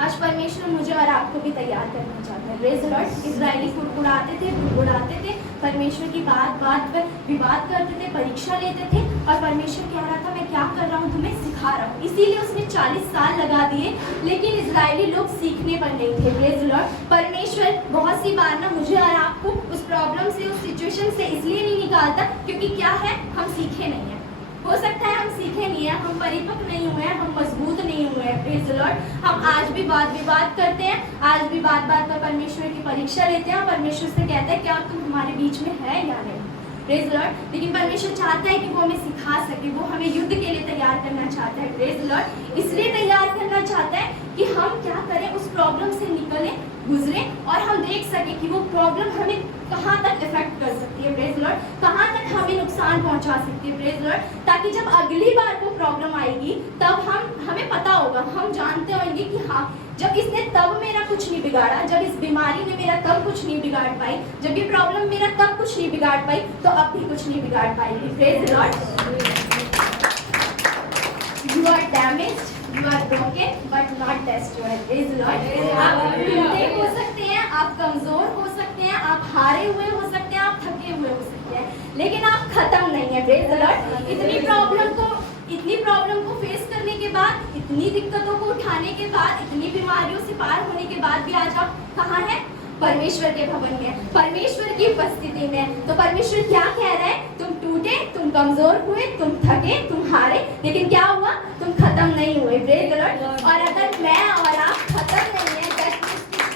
आज परमेश्वर मुझे और आपको भी तैयार करना चाहता है। Praise Lord. इजराइली फुड़फुड़ाते थे, परमेश्वर की बात पर विवाद करते थे, परीक्षा लेते थे, और परमेश्वर कह रहा था मैं क्या कर रहा हूँ, तुम्हें सिखा रहा हूँ। इसीलिए उसने 40 साल लगा दिए, लेकिन इजरायली लोग सीखने पर नहीं थे। Praise Lord. परमेश्वर बहुत सी बार ना मुझे और आपको उस प्रॉब्लम से, उस सिचुएशन से इसलिए नहीं निकालता क्योंकि क्या है, हम सीखे नहीं है। हो सकता है हम सीखे नहीं है, हम परिपक्व नहीं हुए हैं, हम मजबूत नहीं हुए हैं। Praise Lord. हम आज भी वाद विवाद करते हैं, आज भी बात पर परमेश्वर की परीक्षा लेते हैं, परमेश्वर से कहते हैं क्या तुम हमारे बीच में है या नहीं। Praise Lord. लेकिन परमेश्वर चाहता है कि वो हमें सिखा सके, वो हमें युद्ध के लिए तैयार करना चाहता है। Praise Lord. इसलिए तैयार करना चाहता है कि हम क्या करें, उस प्रॉब्लम से निकलें, गुजरें और हम देख सकें कि वो प्रॉब्लम हमें कहाँ तक इफेक्ट कर सकती है। Praise Lord. कहाँ तक हमें नुकसान पहुंचा सकती है। Praise Lord. ताकि जब अगली बार वो प्रॉब्लम आएगी तब हमें पता होगा, हम जानते होंगे कि हाँ, जब इसने तब मेरा कुछ नहीं बिगाड़ा, जब इस बीमारी ने मेरा तब कुछ नहीं बिगाड़ पाई, जब ये प्रॉब्लम मेरा तब कुछ नहीं बिगाड़ पाई, तो अब भी कुछ नहीं बिगाड़ पाएगी। Praise Lord. You are damaged, you are broken but not destroyed. Praise Lord. आप टूटे हो सकते हैं, आप कमजोर हो सकते हैं, आप हारे हुए हो सकते हैं, आप थके हुए हो सकते हैं, लेकिन आप खत्म नहीं है। Praise Lord. इतनी प्रॉब्लम को फेस करने के बाद, इतनी दिक्कतों को उठाने के बाद, इतनी बीमारियों से पार होने के बाद भी आज आप कहाँ हैं? परमेश्वर के भवन में, परमेश्वर की उपस्थिति में। तो परमेश्वर क्या कह रहा है? तुम टूटे, तुम कमजोर हुए, तुम थके, तुम हारे, लेकिन क्या हुआ? तुम खत्म नहीं हुए। Praise the Lord. और अगर मैं और आप खत्म नहीं है,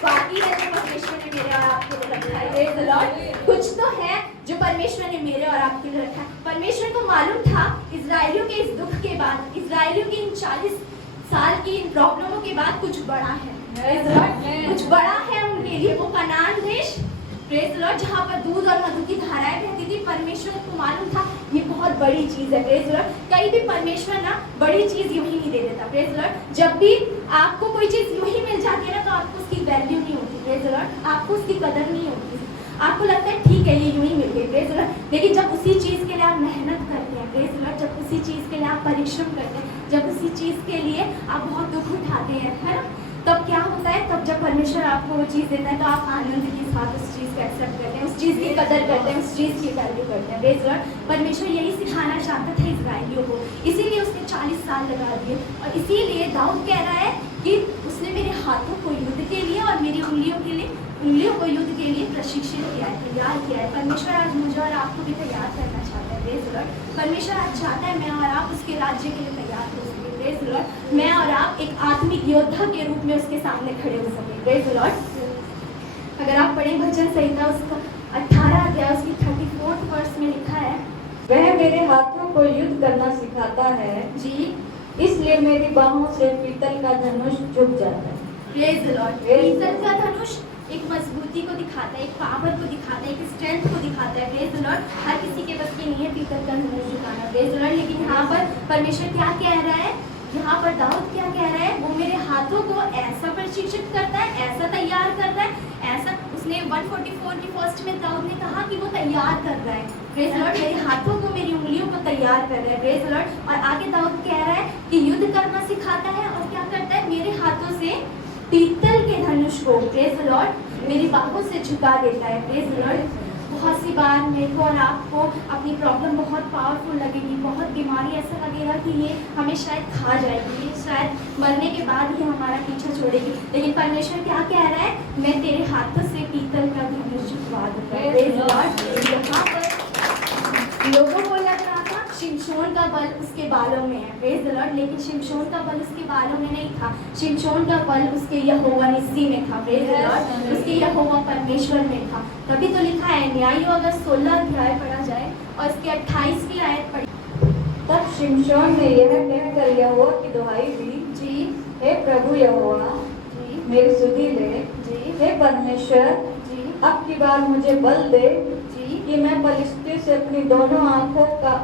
बाकी है जो परमेश्वर ने मेरे और आपके लिए रखा है। Praise the Lord. कुछ तो है जो परमेश्वर ने मेरे और आपके लिए रखा है। परमेश्वर को मालूम था इजराइलियों के इस दुख के बाद, इजराइलियों की इन 40 साल की इन प्रॉब्लमों के बाद कुछ बड़ा है। कुछ बड़ा है उनके लिए, वो कनान देश। Praise Lord. जहाँ पर दूध और मधु की धाराएं बहती थी, परमेश्वर को मालूम था ये बहुत बड़ी चीज है। Praise Lord. कहीं भी परमेश्वर ना बड़ी चीज यूं ही नहीं दे देता। Praise Lord. जब भी आपको कोई चीज यूं ही मिल जाती है ना, तो आपको उसकी वैल्यू नहीं होती। प्रेज द लॉर्ड, आपको उसकी कदर नहीं होती। आपको लगता है ठीक है ये यूं ही मिल गई, प्रेज द लॉर्ड। लेकिन जब उसी चीज़ के लिए आप मेहनत करते हैं, प्रेज द लॉर्ड, जब उसी चीज़ के लिए आप परिश्रम करते हैं, जब उसी चीज़ के लिए आप बहुत दुख उठाते हैं, है ना, तब क्या होता है, तब जब परमेश्वर आपको वो चीज़ देता है तो आप आनंद के साथ उस चीज़ को एक्सेप्ट करते हैं, उस चीज़ की कदर करते हैं, उस चीज़ की वैल्यू करते हैं। Praise the Lord. परमेश्वर यही सिखाना चाहता था इस्राएलियों को, इसीलिए उसने 40 साल लगा दिए। और इसीलिए दाऊद कह रहा है कि उसने मेरे हाथों को युद्ध के लिए और मेरी उंगलियों को युद्ध के लिए प्रशिक्षित किया है, तैयार किया है। परमेश्वर आज मुझे और आपको भी तैयार करना चाहता है। Praise the Lord. परमेश्वर आज चाहता है मैं और आप उसके राज्य के लिए तैयार हो सके। Praise the Lord. मैं और आप एक आत्मिक योद्धा के रूप में उसके सामने खड़े हो सके। Praise the Lord. अगर आप पढ़ें भजन संहिता उसका 18 अध्याय उसकी 34 वर्ष में लिखा है, वह मेरे हाथों को युद्ध करना सिखाता है, जी, इसलिए मेरी बाहों से पीतल का धनुष झुक जाता है। Praise the Lord. पीतल का धनुष एक मजबूती को दिखाता है, एक पावर को दिखाता है, एक स्ट्रेंथ को दिखाता है। Praise the Lord. हर किसी के बस की नहीं है पीतल का धनुष झुकाना। Praise the Lord. लेकिन यहाँ पर परमेश्वर क्या कह रहा है, यहाँ पर दाऊद क्या कह रहा है, वो मेरे हाथों को ऐसा प्रशिक्षित करता है, ऐसा तैयार करता है, ऐसा। उसने 144 की फर्स्ट में दाऊद ने कहा कि वो तैयार कर रहा है। Praise the Lord. मेरे हाथों को, मेरी उंगलियों को तैयार कर रहा है। Praise the Lord. और आगे दाऊद कह रहा है कि युद्ध करना सिखाता है और क्या करता है, मेरे हाथों से पीतल के धनुष को, प्रेज द लॉर्ड, मेरी बाहों से झुका देता है। Praise the Lord. बहुत सी बार मेरे को और आपको अपनी प्रॉब्लम बहुत पावरफुल लगेगी, बहुत बीमारी ऐसा लगेगा कि ये हमें शायद खा जाएगी, ये शायद मरने के बाद ही हमारा पीछा छोड़ेगी। लेकिन परमेश्वर क्या कह रहा है, मैं तेरे हाथों से पीतल का धनुष झुकवा दूंगा। Praise the Lord. यहाँ पर लोगों को लग रहा था शिमशोन का बल उसके बालों में है। Praise the Lord. लेकिन शिमशोन का बल उसके बालों में नहीं था, शिमशोन का बल उसके यहोवा निस्सी में था। Praise the Lord. उसके यहोवा परमेश्वर में था। तभी तो लिखा है, न्यायियों अगर 16 अध्याय पढ़ा जाए और उसकी 28वीं आयत पढ़ी, तब शिमशोन ने यह कहकर यहोवा की दुहाई दी, जी, हे प्रभु यहोवा, जी, मेरी सुधि ले। जी, हे परमेश्वर, जी, अब की बार मुझे बल दे जी। कि मैं पलिश्ती से अपनी दोनों आंखों का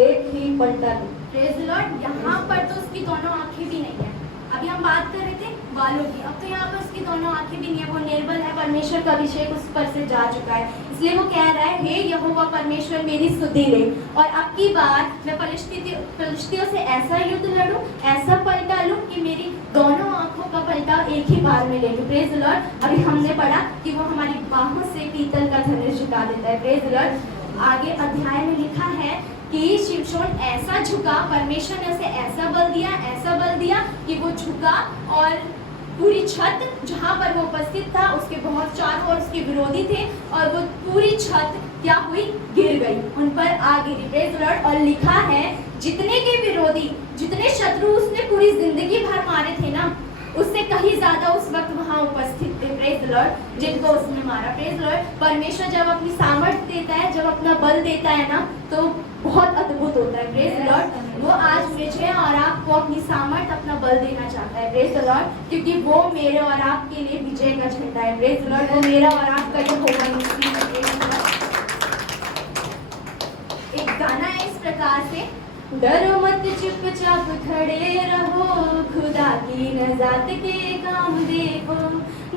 एक ही पलटा लूं। Praise the Lord. यहाँ पर तो उसकी दोनों आंखें भी नहीं है। अभी हम बात कर रहे थे बालों की, अब तो यहाँ पर उसकी दोनों आंखें भी नहीं है, वो निर्बल है, परमेश्वर का अभिषेक उस पर से जा चुका है। इसलिए वो कह रहा है, हे यहोवा परमेश्वर मेरी सुधि ले, और अब की बार मैं फलिश्तियों से ऐसा युद्ध लड़ूं, ऐसा पलटा लूं कि मेरी दोनों आंखों का पलटा एक ही बार में ले लूं। Praise the Lord. अभी हमने पढ़ा कि वो हमारी बाहों से पीतल का धनुष झुका देता है। Praise the Lord. आगे अध्याय में लिखा है कि शिमशोन ऐसा झुका, परमेश्वर ने उसे ऐसा बल दिया कि वो झुका और पूरी छत जहाँ पर वो उपस्थित था उसके बहुत चारों ओर उसके विरोधी थे और वो पूरी छत क्या हुई, गिर गई, उन पर आ गिरी। Praise the Lord. और लिखा है जितने के विरोधी, जितने शत्रु उसने पूरी जिंदगी भर मारे थे ना, उससे कहीं ज्यादा उस वक्त वहां उपस्थित थे। Praise the Lord. जिनको उसने मारा। Praise the Lord. परमेश्वर जब अपनी सामर्थ्य देता है, जब अपना बल देता है ना, तो बहुत अद्भुत होता है। Praise the Lord. वो आज मुझे और आपको अपनी सामर्थ्य, अपना बल देना चाहता है। Praise the Lord. क्योंकि वो मेरे और आपके लिए विजय का झंडा है। Praise the Lord. वो मेरा और आपका यहोवा निस्सी है। Praise the Lord. एक गाना है इस प्रकार से, डरो मत चुपचाप खड़े रहो, खुदा की नजात के काम देखो।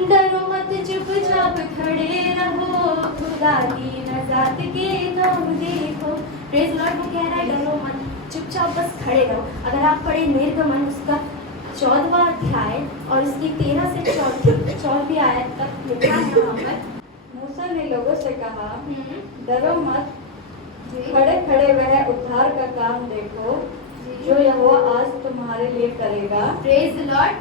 डरो मत चुपचाप खड़े रहो, खुदा की नजात के काम देखो। Praise Lord. वो कह रहा है डरो मत, चुपचाप बस खड़े रहो। अगर आप पढ़े निर्गमन उसका 14वां अध्याय और उसकी 13 से 14वीं आयत तक लिखा है वहाँ पर, मूसा ने लोगों से कहा, डरो मत, खड़े खड़े वह उद्धार का काम देखो जो यहोवा आज तुम्हारे लिए करेगा। Praise the Lord.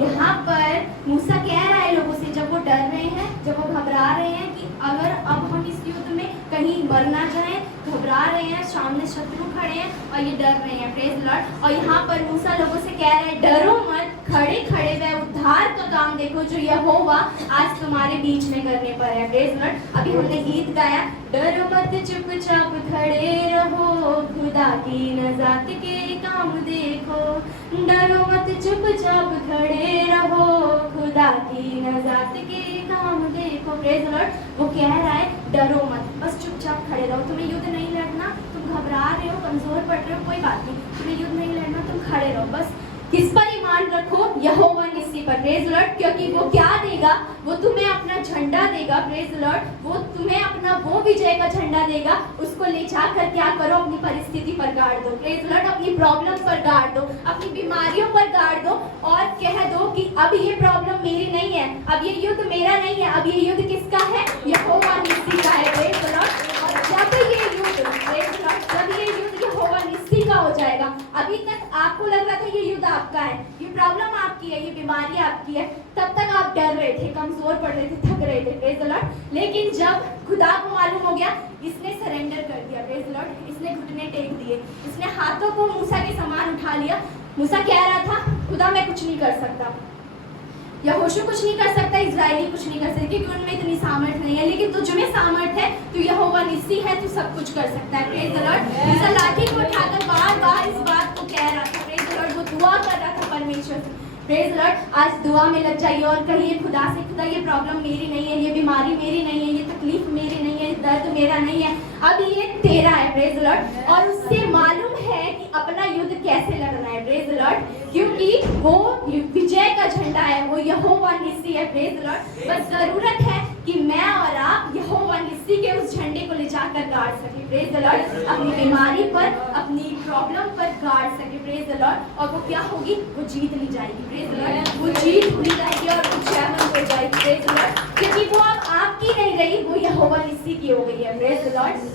यहाँ पर मूसा कह रहा है लोगों से, जब वो डर रहे हैं, जब वो घबरा रहे हैं कि अगर अब हम इस युद्ध में कहीं मर ना जाएं, घबरा रहे हैं, सामने शत्रु खड़े हैं और ये डर रहे हैं। Praise the Lord. और यहाँ पर मूसा लोगों से कह रहा है, डरो मत, खड़े खड़े वह उद्धार का काम देखो जो यहोवा आज तुम्हारे बीच में करने पर है। Praise the Lord. अभी हमने गीत गाया, डरो मत चुपचाप खड़े रहो, खुदा की नजात के काम देखो। डरो मत चुपचाप खड़े रहो, खुदा की नजात के काम देखो। Praise the Lord. वो कह रहा है डरो मत, बस चुपचाप खड़े रहो। तुम्हें युद्ध नहीं लड़ना, तुम घबरा रहे हो, कमजोर पड़ रहे हो, कोई बात नहीं, तुम्हें युद्ध नहीं लड़ना, तुम खड़े रहो। बस किस पर ईमान रखो, यहोवा निस्सी पर, प्रेज लॉर्ड, क्योंकि वो क्या देगा, वो तुम्हें अपना झंडा देगा, प्रेज लॉर्ड, वो तुम्हें अपना वो विजय का झंडा देगा, उसको ले जाकर क्या करो, अपनी परिस्थिति पर गाड़ दो, प्रेज लॉर्ड, अपनी प्रॉब्लम पर गाड़ दो, अपनी बीमारियों पर गाड़ दो और कह दो कि अब ये प्रॉब्लम मेरी नहीं है, अब ये युद्ध मेरा नहीं है, अब ये युद्ध किसका है, यहोवा निस्सी का है, प्रेज लॉर्ड। और जब ये युद्ध, प्रेज लॉर्ड, जब ये युद्ध यहोवा निस्सी का हो जाएगा, अभी तक आपको लग रहा था ये युद्ध आपका है, ये प्रॉब्लम आपकी है, ये बीमारी आपकी है, तब तक आप डर रहे थे, कमजोर पड़ रहे थे, थक रहे थे, प्रेज द लॉर्ड। लेकिन जब खुदा को मालूम हो गया, इसने सरेंडर कर दिया, प्रेज द लॉर्ड, इसने घुटने टेक दिए, इसने हाथों को मूसा के समान उठा लिया। मूसा कह रहा था, खुदा मैं कुछ नहीं कर सकता, यहोशू कुछ नहीं कर सकता, इजराइली कुछ नहीं कर सकते, क्योंकि उनमें इतनी सामर्थ नहीं है, लेकिन तुझ में सामर्थ है, तू यहोवा निस्सी है, तू सब कुछ कर सकता है, प्रेज द लॉर्ड। मूसा लाठी को उठाकर बार बार इस बात को कह रहा था, प्रेज द लॉर्ड, वो दुआ कर रहा था परमेश्वर से, प्रेज द लॉर्ड। आज दुआ में लग जाइए और कहिए खुदा से, खुदा ये प्रॉब्लम मेरी नहीं है, ये बीमारी मेरी नहीं है, ये तकलीफ मेरी नहीं है, ये दर्द मेरा नहीं है, अब ये तेरा है, प्रेज द लॉर्ड। और उससे मालूम है कि अपना युद्ध कैसे लड़ना है, प्रेज द लॉर्ड, क्योंकि वो विजय का झंडा है, वो यहोवा निस्सी है, प्रेज द लॉर्ड। बस जरूरत है कि मैं और आप यहोवा निस्सी के उस झंडे को ले जाकर गाड़ सके, प्रेज द लॉर्ड, अपनी बीमारी पर, अपनी प्रॉब्लम पर गाड़ सके, प्रेज द लॉर्ड। और वो क्या होगी, वो जीत ली जाएगी, प्रेज द लॉर्ड, वो जीत ली जाएगी और वो जयवंत हो जाएगी, प्रेज द लॉर्ड, क्योंकि वो अब आपकी नहीं रही, वो यहोवा निस्सी की हो गई है, प्रेज द लॉर्ड।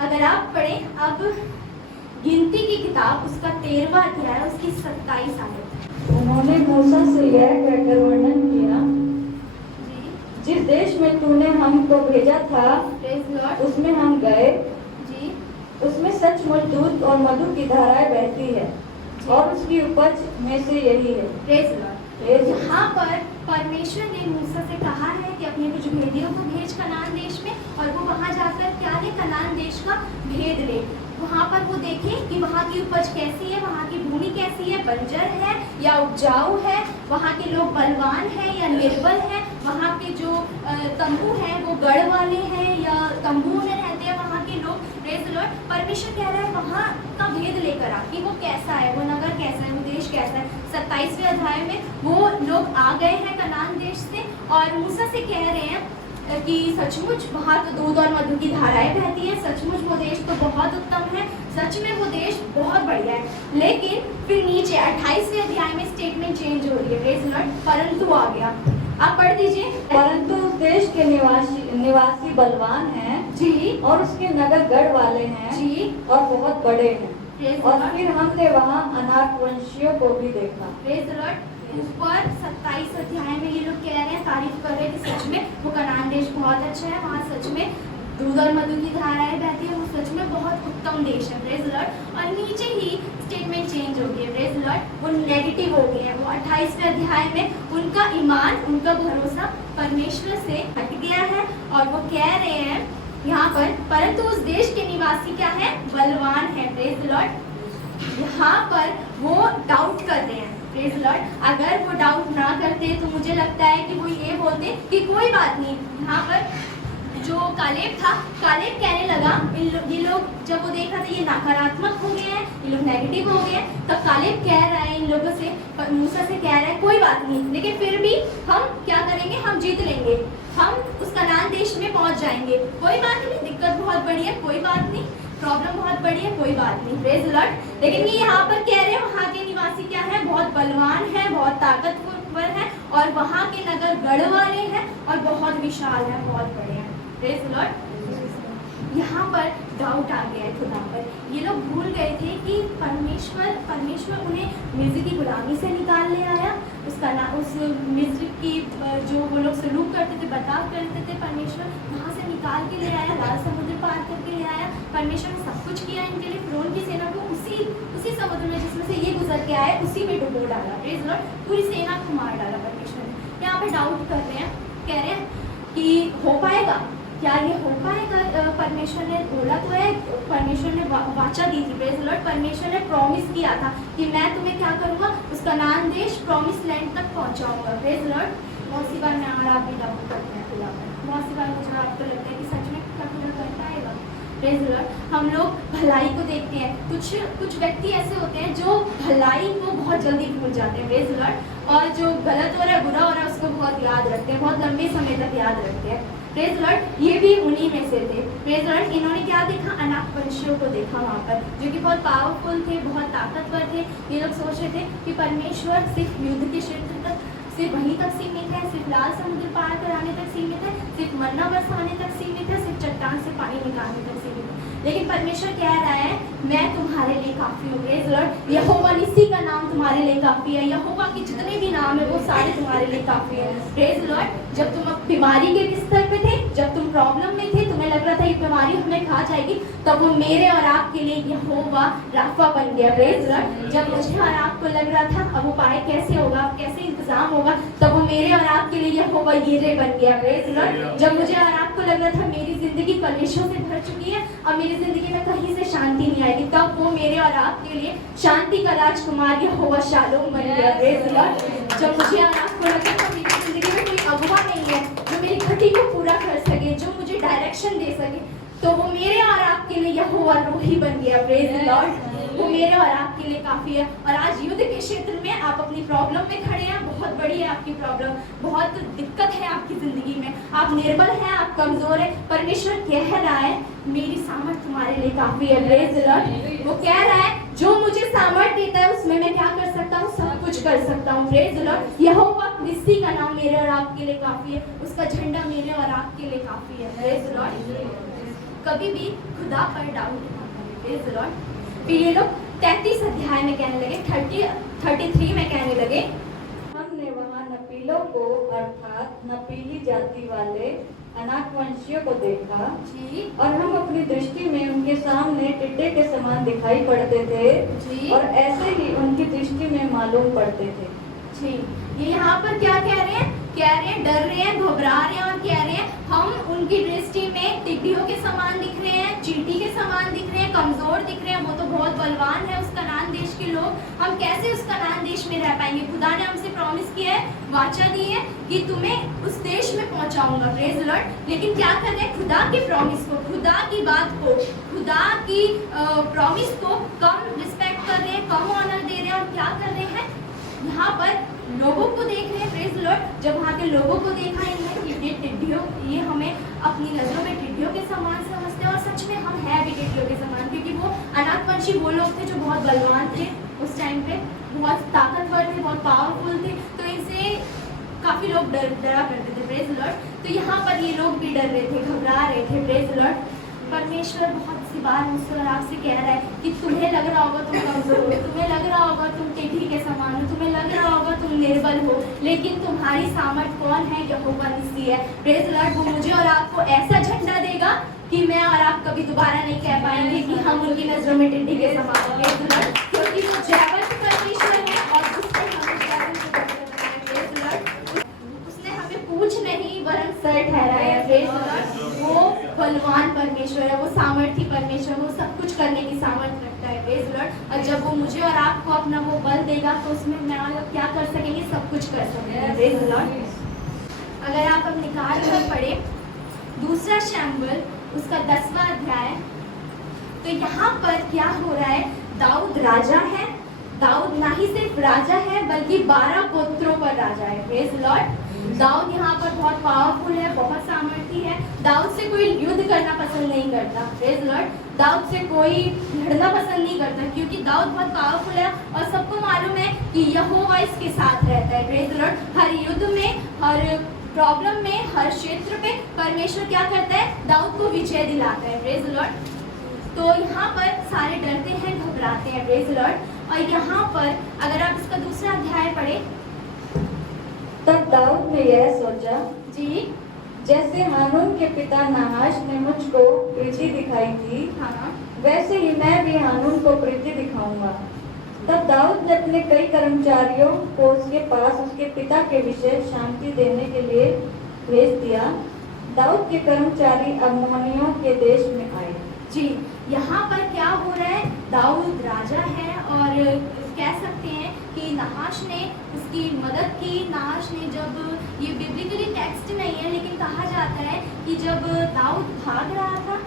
अगर आप पढ़ें अब गिनती की किताब, उसका 13वां अध्याय, उसकी 27 आयत। उन्होंने मूसा से यह कहकर वर्णन किया, जी जिस देश में तूने हमको भेजा था, प्रेज लॉर्ड, उसमें हम गए, जी उसमें सचमुच दूध और मधु की धाराएं बहती है, और उसकी उपज में से यही है, प्रेज लॉर्ड। प्रेज। यहाँ पर परमेश्वर ने मूसा से कहा है कि अपने कुछ भेदियों को भेज कनान देश में, और वो वहाँ जाकर क्या ले, कनान देश का भेद ले, वहाँ पर वो देखें कि वहाँ की उपज कैसी है, वहाँ की भूमि कैसी है, बंजर है या उपजाऊ है, वहाँ के लोग बलवान हैं या निर्बल हैं, वहाँ के जो तंबू हैं वो गढ़ वाले हैं या तंबू में रहते हैं वहाँ के लोग, प्रेज द लॉर्ड। परमेश्वर कह रहा है वहाँ का भेद लेकर आ कि वो कैसा है, वो नगर कैसा है, वो देश कैसा है। 27वें अध्याय में वो लोग आ गए हैं कनान देश से और मूसा से कह रहे हैं कि सचमुच वहाँ तो दूध और मधु की धाराएं बहती है, सचमुच वो देश तो बहुत उत्तम है, सच में वो देश बहुत बढ़िया है। लेकिन फिर नीचे 28वें अध्याय में स्टेटमेंट चेंज हो रही है, प्रेज द लॉर्ड, परंतु आ गया, आप पढ़ दीजिए। परंतु उस देश के निवासी बलवान हैं जी, और उसके नगर गढ़ वाले हैं जी, और बहुत बड़े हैं, प्रेज द और लॉर्ड, फिर हमने वहाँ अनाक वंशियों को भी देखा। Praise the Lord. ऊपर 27 अध्याय में ये लोग कह रहे हैं, तारीफ कर रहे हैं कि सच में वो कनान देश बहुत अच्छा है, वहाँ सच में दूध और मधु की धाराएं बहती है, वो सच में बहुत उत्तम देश है, प्रेज द लॉर्ड। और नीचे ही स्टेटमेंट चेंज हो गई है, प्रेज द लॉर्ड, वो नेगेटिव हो गई है, वो 28वें अध्याय में उनका ईमान, उनका भरोसा परमेश्वर से हट गया है और वो कह रहे हैं यहाँ पर, परंतु उस देश के निवासी क्या है, बलवान है, प्रेज द लॉर्ड। यहाँ पर वो डाउट कर रहे हैं, प्रेज द लॉर्ड। अगर वो डाउट ना करते तो मुझे लगता है कि वो ये बोलते कि कोई बात नहीं। यहाँ पर जो कालेब था, कालेब कहने लगा, ये लोग जब वो देख रहा था ये नकारात्मक हो गए हैं, ये लोग नेगेटिव हो गए हैं, तब कालेब कह रहा है इन लोगों से, मूसा से कह रहा है कोई बात नहीं, लेकिन फिर भी हम क्या करेंगे, हम जीत लेंगे, हम उस कनान देश में पहुंच जाएंगे, कोई बात नहीं, दिक्कत बहुत बड़ी है, कोई बात नहीं, प्रॉब्लम बहुत बड़ी है, कोई बात नहीं, प्रेज द लॉर्ड। लेकिन ये यहाँ पर कह रहे हैं वहाँ के निवासी क्या है, बहुत बलवान है, बहुत ताकतवर है, और वहाँ के नगर गढ़ वाले हैं और बहुत विशाल है, बहुत बड़े हैं, प्रेज द लॉर्ड। यहाँ पर डाउट आ गया है खुदा पर। ये लोग भूल गए थे कि परमेश्वर उन्हें मिस्र की गुलामी से निकाल ले आया, उसका ना उस मिस्र की जो वो लोग सलूक करते थे, बर्ताव करते थे, परमेश्वर वहाँ से निकाल के ले आया, लाल समुद्र पार करके ले आया। परमेश्वर ने सब कुछ किया इनके लिए, फिरौन की सेना को उसी समुद्र में जिसमें से ये गुजर के आए उसी में डुबो डाला, प्रेज द लॉर्ड, पूरी सेना को मार डाला परमेश्वर ने। यहाँ पर डाउट कर रहे हैं, कह रहे हैं कि हो पाएगा, क्या ये हो पाएगा? परमेश्वर ने बोला तो है, परमेश्वर ने वाचा दी थी, प्रेज द लॉर्ड, परमेश्वर ने प्रॉमिस किया था कि मैं तुम्हें क्या करूँगा, उस कनान देश प्रॉमिस लैंड तक पहुँचाऊंगा, प्रेज द लॉर्ड। बहुत सी बार मैं और आप भी डाउट करते हैं खुदा पर, बहुत सी बार मुझे आपको लगता है कि सच में खुदा पूरा कर पाएगा, प्रेज द लॉर्ड। हम लोग भलाई को देखते हैं, कुछ व्यक्ति ऐसे होते हैं जो भलाई को बहुत जल्दी भूल जाते हैं, प्रेज द लॉर्ड, और जो गलत हो रहा है, बुरा हो रहा है, उसको बहुत याद रखते हैं, बहुत लंबे समय तक याद रखते हैं, प्रेज द लॉर्ड। ये भी उन्हीं में से थे, प्रेज द लॉर्ड। इन्होंने क्या देखा? अनाथ पंछियों को देखा वहाँ पर, जो कि बहुत पावरफुल थे, बहुत ताकतवर थे। ये लोग सोच रहे थे कि परमेश्वर सिर्फ युद्ध के क्षेत्र तक, सिर्फ वहीं तक सीमित है, सिर्फ लाल समुद्र पार कराने तक सीमित है, सिर्फ मन्ना बरसाने तक सीमित है, सिर्फ चट्टान से पानी निकालने तक सीमित है। लेकिन परमेश्वर कह रहा है, मैं तुम्हारे लिए काफी हूँ, प्रेज द लॉर्ड। यहोवा निस्सी का नाम तुम्हारे लिए काफी है, यहोवा के जितने भी नाम है वो सारे तुम्हारे लिए काफी है, प्रेज द लॉर्ड। जब तुम बीमारी के बिस्तर पे थे, जब तुम प्रॉब्लम में थे, तुम्हें लग रहा था ये बीमारी हमें खा जाएगी, तब वो मेरे और आपके लिए यहोवा राफा बन गया, प्रेज द लॉर्ड। जब मुझे और आपको लग रहा था अब उपाय कैसे होगा, कैसे इंतजाम होगा, तब वो मेरे और आपके लिए यहोवा यिरे बन गया, प्रेज द लॉर्ड। जब मुझे और आपको लग रहा था मेरी जिंदगी कलेशों से भर चुकी है, अब मेरी जिंदगी में कहीं से शांति नहीं आएगी, तब वो मेरे और आपके लिए शांति का राजकुमार यहोवा शालोम बन गया, प्रेज द लॉर्ड। जब मुझे और आपको लगा था मेरी जिंदगी में कोई अगुवा नहीं है जो मेरी घटी को पूरा कर सके, जो मुझे डायरेक्शन दे सके, तो वो मेरे और आपके लिए यहोवा रोही बन गया, प्रेज द लॉर्ड। वो मेरे और आपके लिए काफी है। और आज युद्ध के क्षेत्र में आप अपनी प्रॉब्लम में खड़े हैं, बहुत बड़ी है आपकी प्रॉब्लम, बहुत दिक्कत है आपकी जिंदगी में, आप निर्बल हैं, आप कमजोर हैं। परमेश्वर कह रहा है मेरी सामर्थ तुम्हारे लिए काफी है, प्रेज द लॉर्ड। वो कह रहा है जो मुझे सामर्थ देता है उसमें मैं क्या कर सकता हूँ? सब कुछ कर सकता हूँ, प्रेज द लॉर्ड। यहोवा निस्सी का नाम मेरे और आपके लिए काफी है, उसका झंडा मेरे और आपके लिए काफी है, प्रेज द लॉर्ड। कभी भी खुदा पर डाउट ना करें, प्रेज द लॉर्ड। फिर ये लोग 33 अध्याय में कहने लगे, 33 में कहने लगे, हमने वहाँ नपीलों को अर्थात नपीली जाति वाले अनाकवंशियों को देखा जी और हम अपनी दृष्टि में उनके सामने टिड्डे के समान दिखाई पड़ते थे जी और ऐसे ही उनकी दृष्टि में मालूम पड़ते थे। जी। ये यहाँ पर क्या कह रहे हैं? कह रहे हैं डर रहे हैं, घबरा रहे हैं और कह रहे हैं हम उनकी दृष्टि में टिड्डियों के समान दिख रहे हैं, चींटी के समान दिख रहे हैं, कमजोर दिख रहे हैं। वो तो बहुत बलवान है उस कनान देश के लोग, हम कैसे उस कनान देश में रह पाएंगे? खुदा ने हमसे प्रॉमिस किया है, वाचा दी है कि तुम्हें उस देश में पहुंचाऊंगा, प्रेज द लॉर्ड। लेकिन क्या कर रहे हैं? खुदा की प्रॉमिस को, खुदा की बात को, खुदा की प्रॉमिस को कम रिस्पेक्ट कर रहे हैं, कम ऑनर दे रहे हैं। और क्या कर रहे हैं? यहाँ पर लोगों को देख रहे हैं, प्रेज द लॉर्ड। जब वहाँ के लोगों को देखा इन्हें कि ये टिड्डियों, ये हमें अपनी नजरों में टिड्डियों के समान समझते हैं, और सच में हम हैं भी टिड्डियों के समान, क्योंकि वो अनाथवंशी वो लोग थे जो बहुत बलवान थे उस टाइम पे, बहुत ताकतवर थे, बहुत पावरफुल थे, तो इनसे काफी लोग डरा करते थे, प्रेज द लॉर्ड। तो यहाँ पर ये लोग भी डर रहे थे, घबरा रहे थे, प्रेज द लॉर्ड। परमेश्वर बहुत सी बार मुझसे और आपसे कह रहा है कि तुम्हें लग रहा होगा तुम कमजोर हो, तुम्हें लग रहा होगा तुम टिड्डी के समान हो, तुम्हें लग रहा होगा तुम निर्बल हो, लेकिन तुम्हारी सामर्थ कौन है? यहोवा निस्सी है, प्रेज द लॉर्ड। वो मुझे और आपको ऐसा झंडा देगा कि मैं और आप कभी दोबारा नहीं कह पाएंगे कि हम उनकी नजरों में टिड्डी के समान हो, प्रेज द लॉर्ड। क्योंकि वो जयवंत परमेश्वर है और उसने हमें जयवंत बनाया, प्रेज द लॉर्ड। उसने हमें पूछ नहीं वरन सर ठहराया, प्रेज द लॉर्ड। वो बलवान परमेश्वर है, वो सामर्थी परमेश्वर, वो सब कुछ करने की सामर्थ रखता है, प्रेज द लॉर्ड। और जब वो मुझे और आपको अपना वो बल देगा तो उसमें मैं और आप क्या कर सकेंगे? सब कुछ कर सकेंगे, प्रेज द लॉर्ड। अगर आप अपने कार्य में पढ़े 2 शमूएल उसका 10वां अध्याय, तो यहाँ पर क्या हो रहा है? दाऊद राजा है, दाऊद ना ही सिर्फ राजा है बल्कि 12 पुत्रों पर राजा है, प्रेज द लॉर्ड। दाऊद यहाँ पर बहुत पावरफुल है, बहुत सामर्थी है। दाऊद से कोई युद्ध करना पसंद नहीं करता, प्रेज द लॉर्ड। दाऊद से कोई लड़ना पसंद नहीं करता क्योंकि दाऊद बहुत पावरफुल है और सबको मालूम है कि यहोवा इसके साथ रहता है, प्रेज द लॉर्ड। हर युद्ध में, हर प्रॉब्लम में, हर क्षेत्र पे परमेश्वर क्या करता है? दाऊद को विजय दिलाता है, प्रेज द लॉर्ड। तो यहाँ पर सारे डरते हैं, घबराते हैं, प्रेज द लॉर्ड। और यहाँ पर अगर आप इसका 2 अध्याय पढ़े, तब दाऊद ने यह सोचा, जी जैसे हानून के पिता नाहाश ने मुझको प्रीति दिखाई थी, हाँ वैसे ही मैं भी हानून को प्रीति दिखाऊंगा। तब दाऊद ने अपने कई कर्मचारियों को उसके पास उसके पिता के विषय शांति देने के लिए भेज दिया। दाऊद के कर्मचारी अम्मोनियों के देश में आए। जी। यहाँ पर क्या हो रहा है? दाऊद राजा है और कह सकते हैं कि नहाश ने उसकी मदद की। नहाश ने जब, ये बिब्लिकली टेक्स्ट नहीं है लेकिन कहा जाता है कि जब दाऊद भाग रहा था,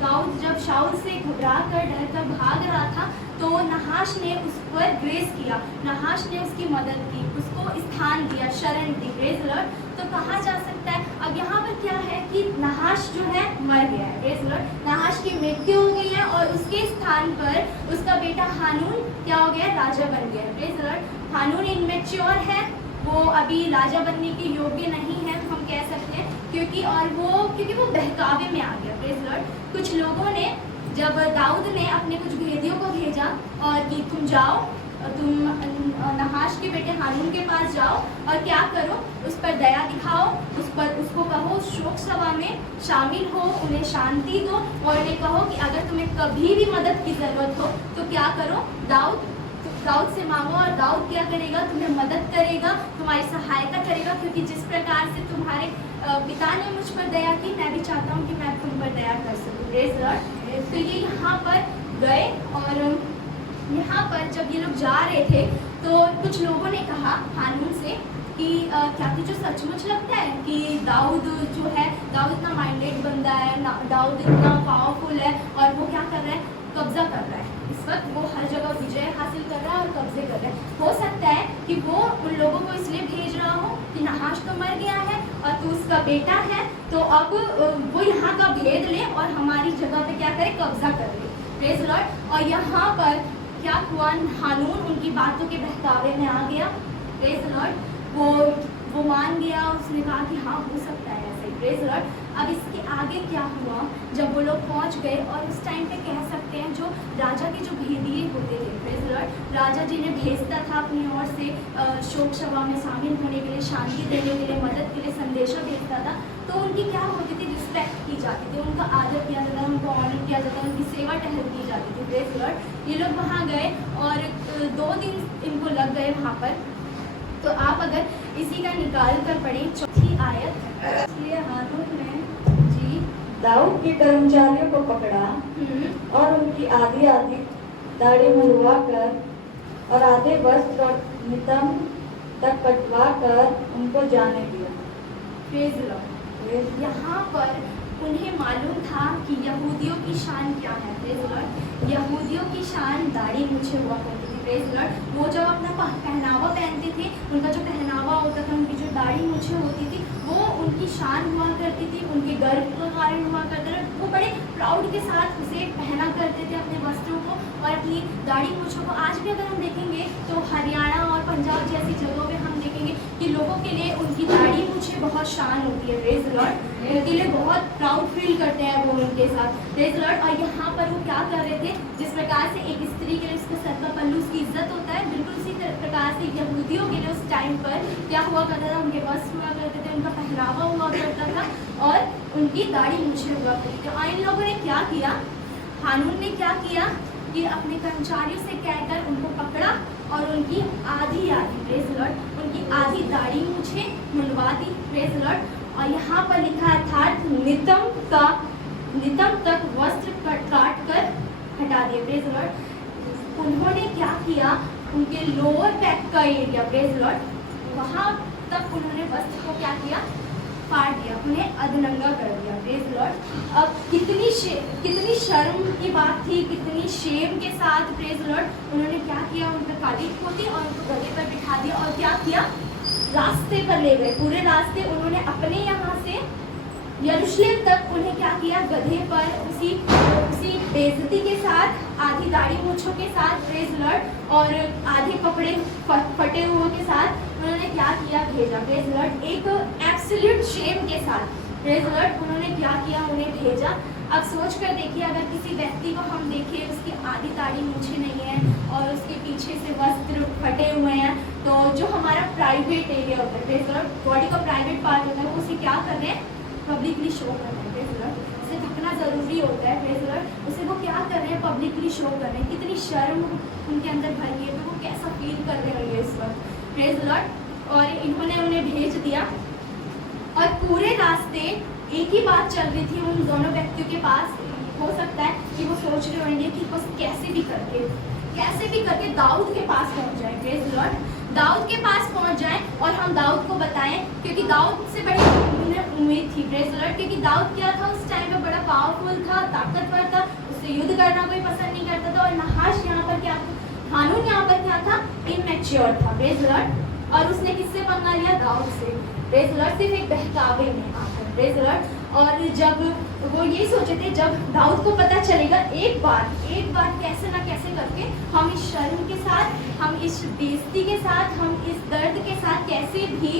दाऊद जब शाऊल से घबरा कर डर कर भाग रहा था, तो नहाश ने उस पर ग्रेस किया, नहाश ने उसकी मदद की, उसको स्थान दिया, शरण दी। Praise the Lord. तो कहा जा सकता है, अब यहाँ पर क्या है कि नहाश जो है मर गया है। Praise the Lord. नहाश की मृत्यु हो गई है और उसके स्थान पर उसका बेटा हानून क्या हो गया, राजा बन गया। Praise the Lord. Hanun immature है, वो अभी राजा बनने के योग्य नहीं है, हम कह सकते हैं, क्योंकि वो बहकावे में आ गया। Praise the Lord. कुछ लोगों ने, जब दाऊद ने अपने कुछ भेदियों को भेजा और कि तुम जाओ, तुम नहाश के बेटे हानून के पास जाओ और क्या करो, उस पर दया दिखाओ, उसको कहो शोक सभा में शामिल हो, उन्हें शांति दो और उन्हें कहो कि अगर तुम्हें कभी भी मदद की ज़रूरत हो तो क्या करो, दाऊद से मांगो और दाऊद क्या करेगा, तुम्हें मदद करेगा, तुम्हारी सहायता करेगा, क्योंकि जिस प्रकार से तुम्हारे पिता ने मुझ पर दया की, मैं भी चाहता हूँ कि मैं तुम पर दया कर सकूँ। Praise the Lord. तो ये यहाँ पर गए और यहाँ पर जब ये लोग जा रहे थे तो कुछ लोगों ने कहा हानून से कि क्या तुझे सचमुच लगता है कि दाऊद जो है, दाऊद इतना माइंडेड बंदा है, दाऊद इतना पावरफुल है और वो क्या कर रहा है, कब्जा कर रहा है, इस वक्त वो हर जगह विजय हासिल कर रहा है और कब्जे कर रहा है। हो सकता है कि वो उन लोगों को इसलिए भेज रहा हो कि नहाश तो मर गया है और तू उसका बेटा है, तो अब वो यहाँ का भेद ले और हमारी जगह पे क्या करे, कब्जा कर ले। Praise the Lord. और यहाँ पर क्या हुआ, हानून उनकी बातों के बहकावे में आ गया। Praise the Lord. वो मान गया, उसने कहा कि हाँ हो सकता है ऐसे। Praise the Lord. अब इसके आगे क्या हुआ, जब वो लोग पहुंच गए और उस टाइम पे कह सकते हैं जो राजा के जो भेदिए होते थे, प्रेज द लॉर्ड, राजा जिन्हें भेजता था अपनी ओर से शोक सभा में शामिल होने के लिए, शांति देने के लिए, मदद के लिए संदेशा भेजता था, तो उनकी क्या होती थी, रिस्पेक्ट की जाती थी, उनका आदर किया जाता था, उनको ऑनर किया जाता था, उनकी सेवा टहल की जाती थी। Praise the Lord. ये लोग वहाँ गए और 2 दिन इनको लग गए वहाँ पर। तो आप अगर इसी का निकाल कर पढ़ें, 4थी आयत, इसलिए हानून ने जी दाऊद के कर्मचारियों को पकड़ा और उनकी आधी आधी दाढ़ी मुड़वा कर और आधे वस्त्र और नितंब तक कटवा कर उनको जाने दिया। Praise the Lord. यहाँ पर उन्हें मालूम था कि यहूदियों की शान क्या है। Praise the Lord. यहूदियों की शान दाढ़ी मूछें हुआ करती थी। Praise the Lord. वो जब अपना पहनावा पहनते थे, उनका जो पहनावा होता था, उनकी जो दाढ़ी मूछें होती थी, वो उनकी शान हुआ करती थी, उनके गर्व का कारण हुआ करता था। वो बड़े प्राउड के साथ उसे पहना करते थे, अपने वस्त्रों को और अपनी दाढ़ी मूछों को। आज भी अगर हम देखेंगे तो हरियाणा और पंजाब जैसी जगहों पे हम देखेंगे कि लोगों के लिए उनकी दाढ़ी मूछें बहुत शान होती है। Praise the Lord. उनके लिए बहुत प्राउड फील करते हैं वो उनके साथ। Praise the Lord. और यहाँ पर वो क्या कर रहे थे, जिस प्रकार से एक स्त्री के लिए उसके सर का पल्लू उसकी इज्जत होता है, बिल्कुल उसी प्रकार से यहूदियों के लिए उस टाइम पर क्या हुआ करता था, उनके वस्त्र हुआ करते थे, उनका पहनावा हुआ करता था और उनकी दाढ़ी मूछें हुआ करती थी। और इन लोगों ने क्या किया, हानून ने क्या किया कि अपने कर्मचारियों से कहकर उनको पकड़ा और उनकी आधी प्रेज द लॉर्ड, उनकी आधी दाढ़ी मूछें मुंडवा दी। Praise the Lord. और यहाँ पर लिखा है अर्थात नितंब तक वस्त्र काट कर हटा दिए। Praise the Lord. उन्होंने क्या किया, उनके लोअर बैक का एरिया, प्रेज द लॉर्ड, वहाँ तक उन्होंने वस्त्र को क्या किया, फाड़ दिया, उन्हें अधनंगा कर दिया। Praise the Lord. अब कितनी शर्म की बात थी, कितनी शेम के साथ, प्रेज द लॉर्ड, उन्होंने क्या किया, उन पर काली पोती और उनको गधे पर बिठा दिया और क्या किया, रास्ते पर ले गए। पूरे रास्ते उन्होंने अपने यहाँ से यरूशलेम तक उन्हें क्या किया, गधे पर उसी बेइज्जती के साथ, आधी दाढ़ी मूछों के साथ, प्रेज द लॉर्ड, और आधे कपड़े फटे हुए के साथ उन्होंने क्या किया, भेजा। Praise the Lord. एक एब्सोल्यूट शेम के साथ, प्रेज द लॉर्ड, उन्होंने क्या किया, उन्हें भेजा। अब सोच कर देखिए, अगर किसी व्यक्ति को हम देखें, उसकी आधी दाढ़ी मूछें नहीं है और उसके पीछे से वस्त्र फटे हुए हैं, तो जो हमारा प्राइवेट एरिया होता है, प्रेज द लॉर्ड, बॉडी का प्राइवेट पार्ट होता है, वो उसे क्या कर रहे हैं, पब्लिकली शो कर रहे हैं। Praise the Lord. उसे ढकना ज़रूरी होता है। Praise the Lord. उसे वो क्या कर रहे हैं, पब्लिकली शो कर रहे हैं। कितनी शर्म उनके अंदर भरी है, तो वो कैसा फील कर रहे होंगे इस वक्त। Praise the Lord. और इन्होंने उन्हें भेज दिया और पूरे रास्ते एक ही बात चल रही थी उन दोनों व्यक्तियों के पास। हो सकता है कि वो सोच रहे होंगे कि बस कैसे भी करके दाऊद के पास पहुंच जाए। Praise the Lord. दाऊद के पास पहुंच जाएं और हम दाऊद को बताएं, क्योंकि दाऊद से बड़ी उन्हें उम्मीद थी, प्रेज द लॉर्ड। क्योंकि दाऊद क्या था, उस टाइम पे बड़ा पावरफुल था, ताकतवर था, उससे युद्ध करना कोई पसंद नहीं करता था। और नहाश यहाँ पर क्या था, हानून यहाँ पर क्या था, इमैच्योर था, प्रेज द लॉर्ड। और उसने किससे पंगा लिया, दाऊद से, प्रेज द लॉर्ड, सिर्फ एक बहकावे में आकर, प्रेज द लॉर्ड। और जब वो ये सोचे थे, जब दाऊद को पता चलेगा एक बार कैसे ना कैसे करके हम इस शर्म के साथ, हम इस बेइज्जती के साथ, हम इस दर्द के साथ कैसे भी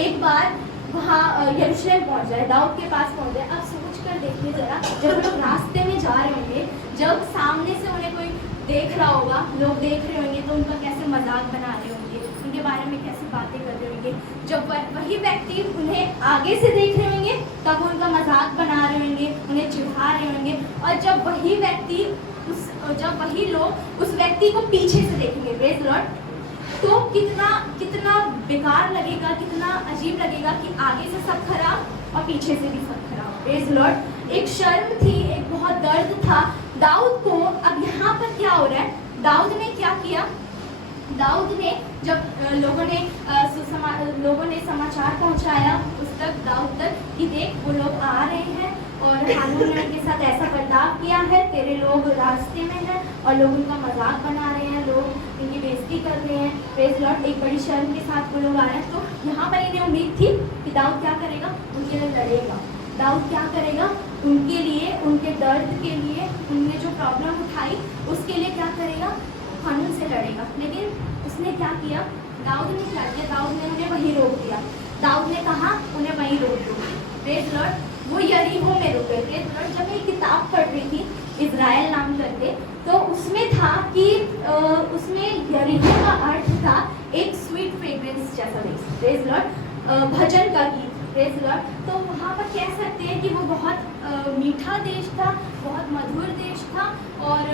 एक बार वहाँ यरूशलेम पहुँच जाए, दाऊद के पास पहुँच जाए। अब सोच कर देखिए जरा, जब वो लोग रास्ते में जा रहे होंगे, जब सामने से उन्हें कोई देख रहा होगा, लोग देख रहे होंगे, तो उनका कैसे मजाक बना रहे होंगे, उनके बारे में कैसे बातें कर रहे होंगे। जब वही व्यक्ति उन्हें आगे से देख रहे होंगे, तब उनका मजाक बना रहे होंगे, उन्हें चिढ़ा रहे होंगे। और जब वही लोग उस व्यक्ति को पीछे से देखेंगे, प्रेज द लॉर्ड, तो कितना बेकार लगेगा, कितना अजीब लगेगा कि आगे से सब खराब और पीछे से भी सब खराब, प्रेज द लॉर्ड। एक शर्म थी, एक बहुत दर्द था दाऊद को। अब यहाँ पर क्या हो रहा है, दाऊद ने क्या किया, दाऊद ने जब लोगों ने समाचार पहुंचाया उस तक, दाऊद तक, कि देख वो लोग आ रहे हैं और हानून ने उनके साथ ऐसा बर्ताव किया है, तेरे लोग रास्ते में हैं और लोग उनका मजाक बना रहे हैं, लोग इनकी बेइज्जती कर रहे हैं, प्रेज लॉर्ड। एक बड़ी शर्म के साथ वो लोग आ रहे हैं। तो यहाँ पर इन्हें उम्मीद थी कि दाऊद क्या करेगा, उनके लिए लड़ेगा। दाऊद क्या करेगा, उनके लिए, उनके दर्द के लिए, उनने जो प्रॉब्लम उठाई उसके लिए क्या करेगा, हानून से लड़ेगा। लेकिन उसने क्या किया, दाऊद ने क्या किया, दाऊद ने उन्हें वहीं रोक दिया। दाऊद ने कहा उन्हें वहीं रोक दो, प्रेज लॉर्ड। वो यरीहो में रुक गए, प्रेज लॉर्ड। जब मैं किताब पढ़ रही थी इज़राइल नाम करके, तो उसमें था कि उसमें यरीहो का अर्थ था एक स्वीट फ्रेग्रेंस जैसा, प्रेज लॉर्ड, भजन का गीत, प्रेज लॉर्ड। तो वहाँ पर कह सकते हैं कि वो बहुत मीठा देश था, बहुत मधुर देश था। और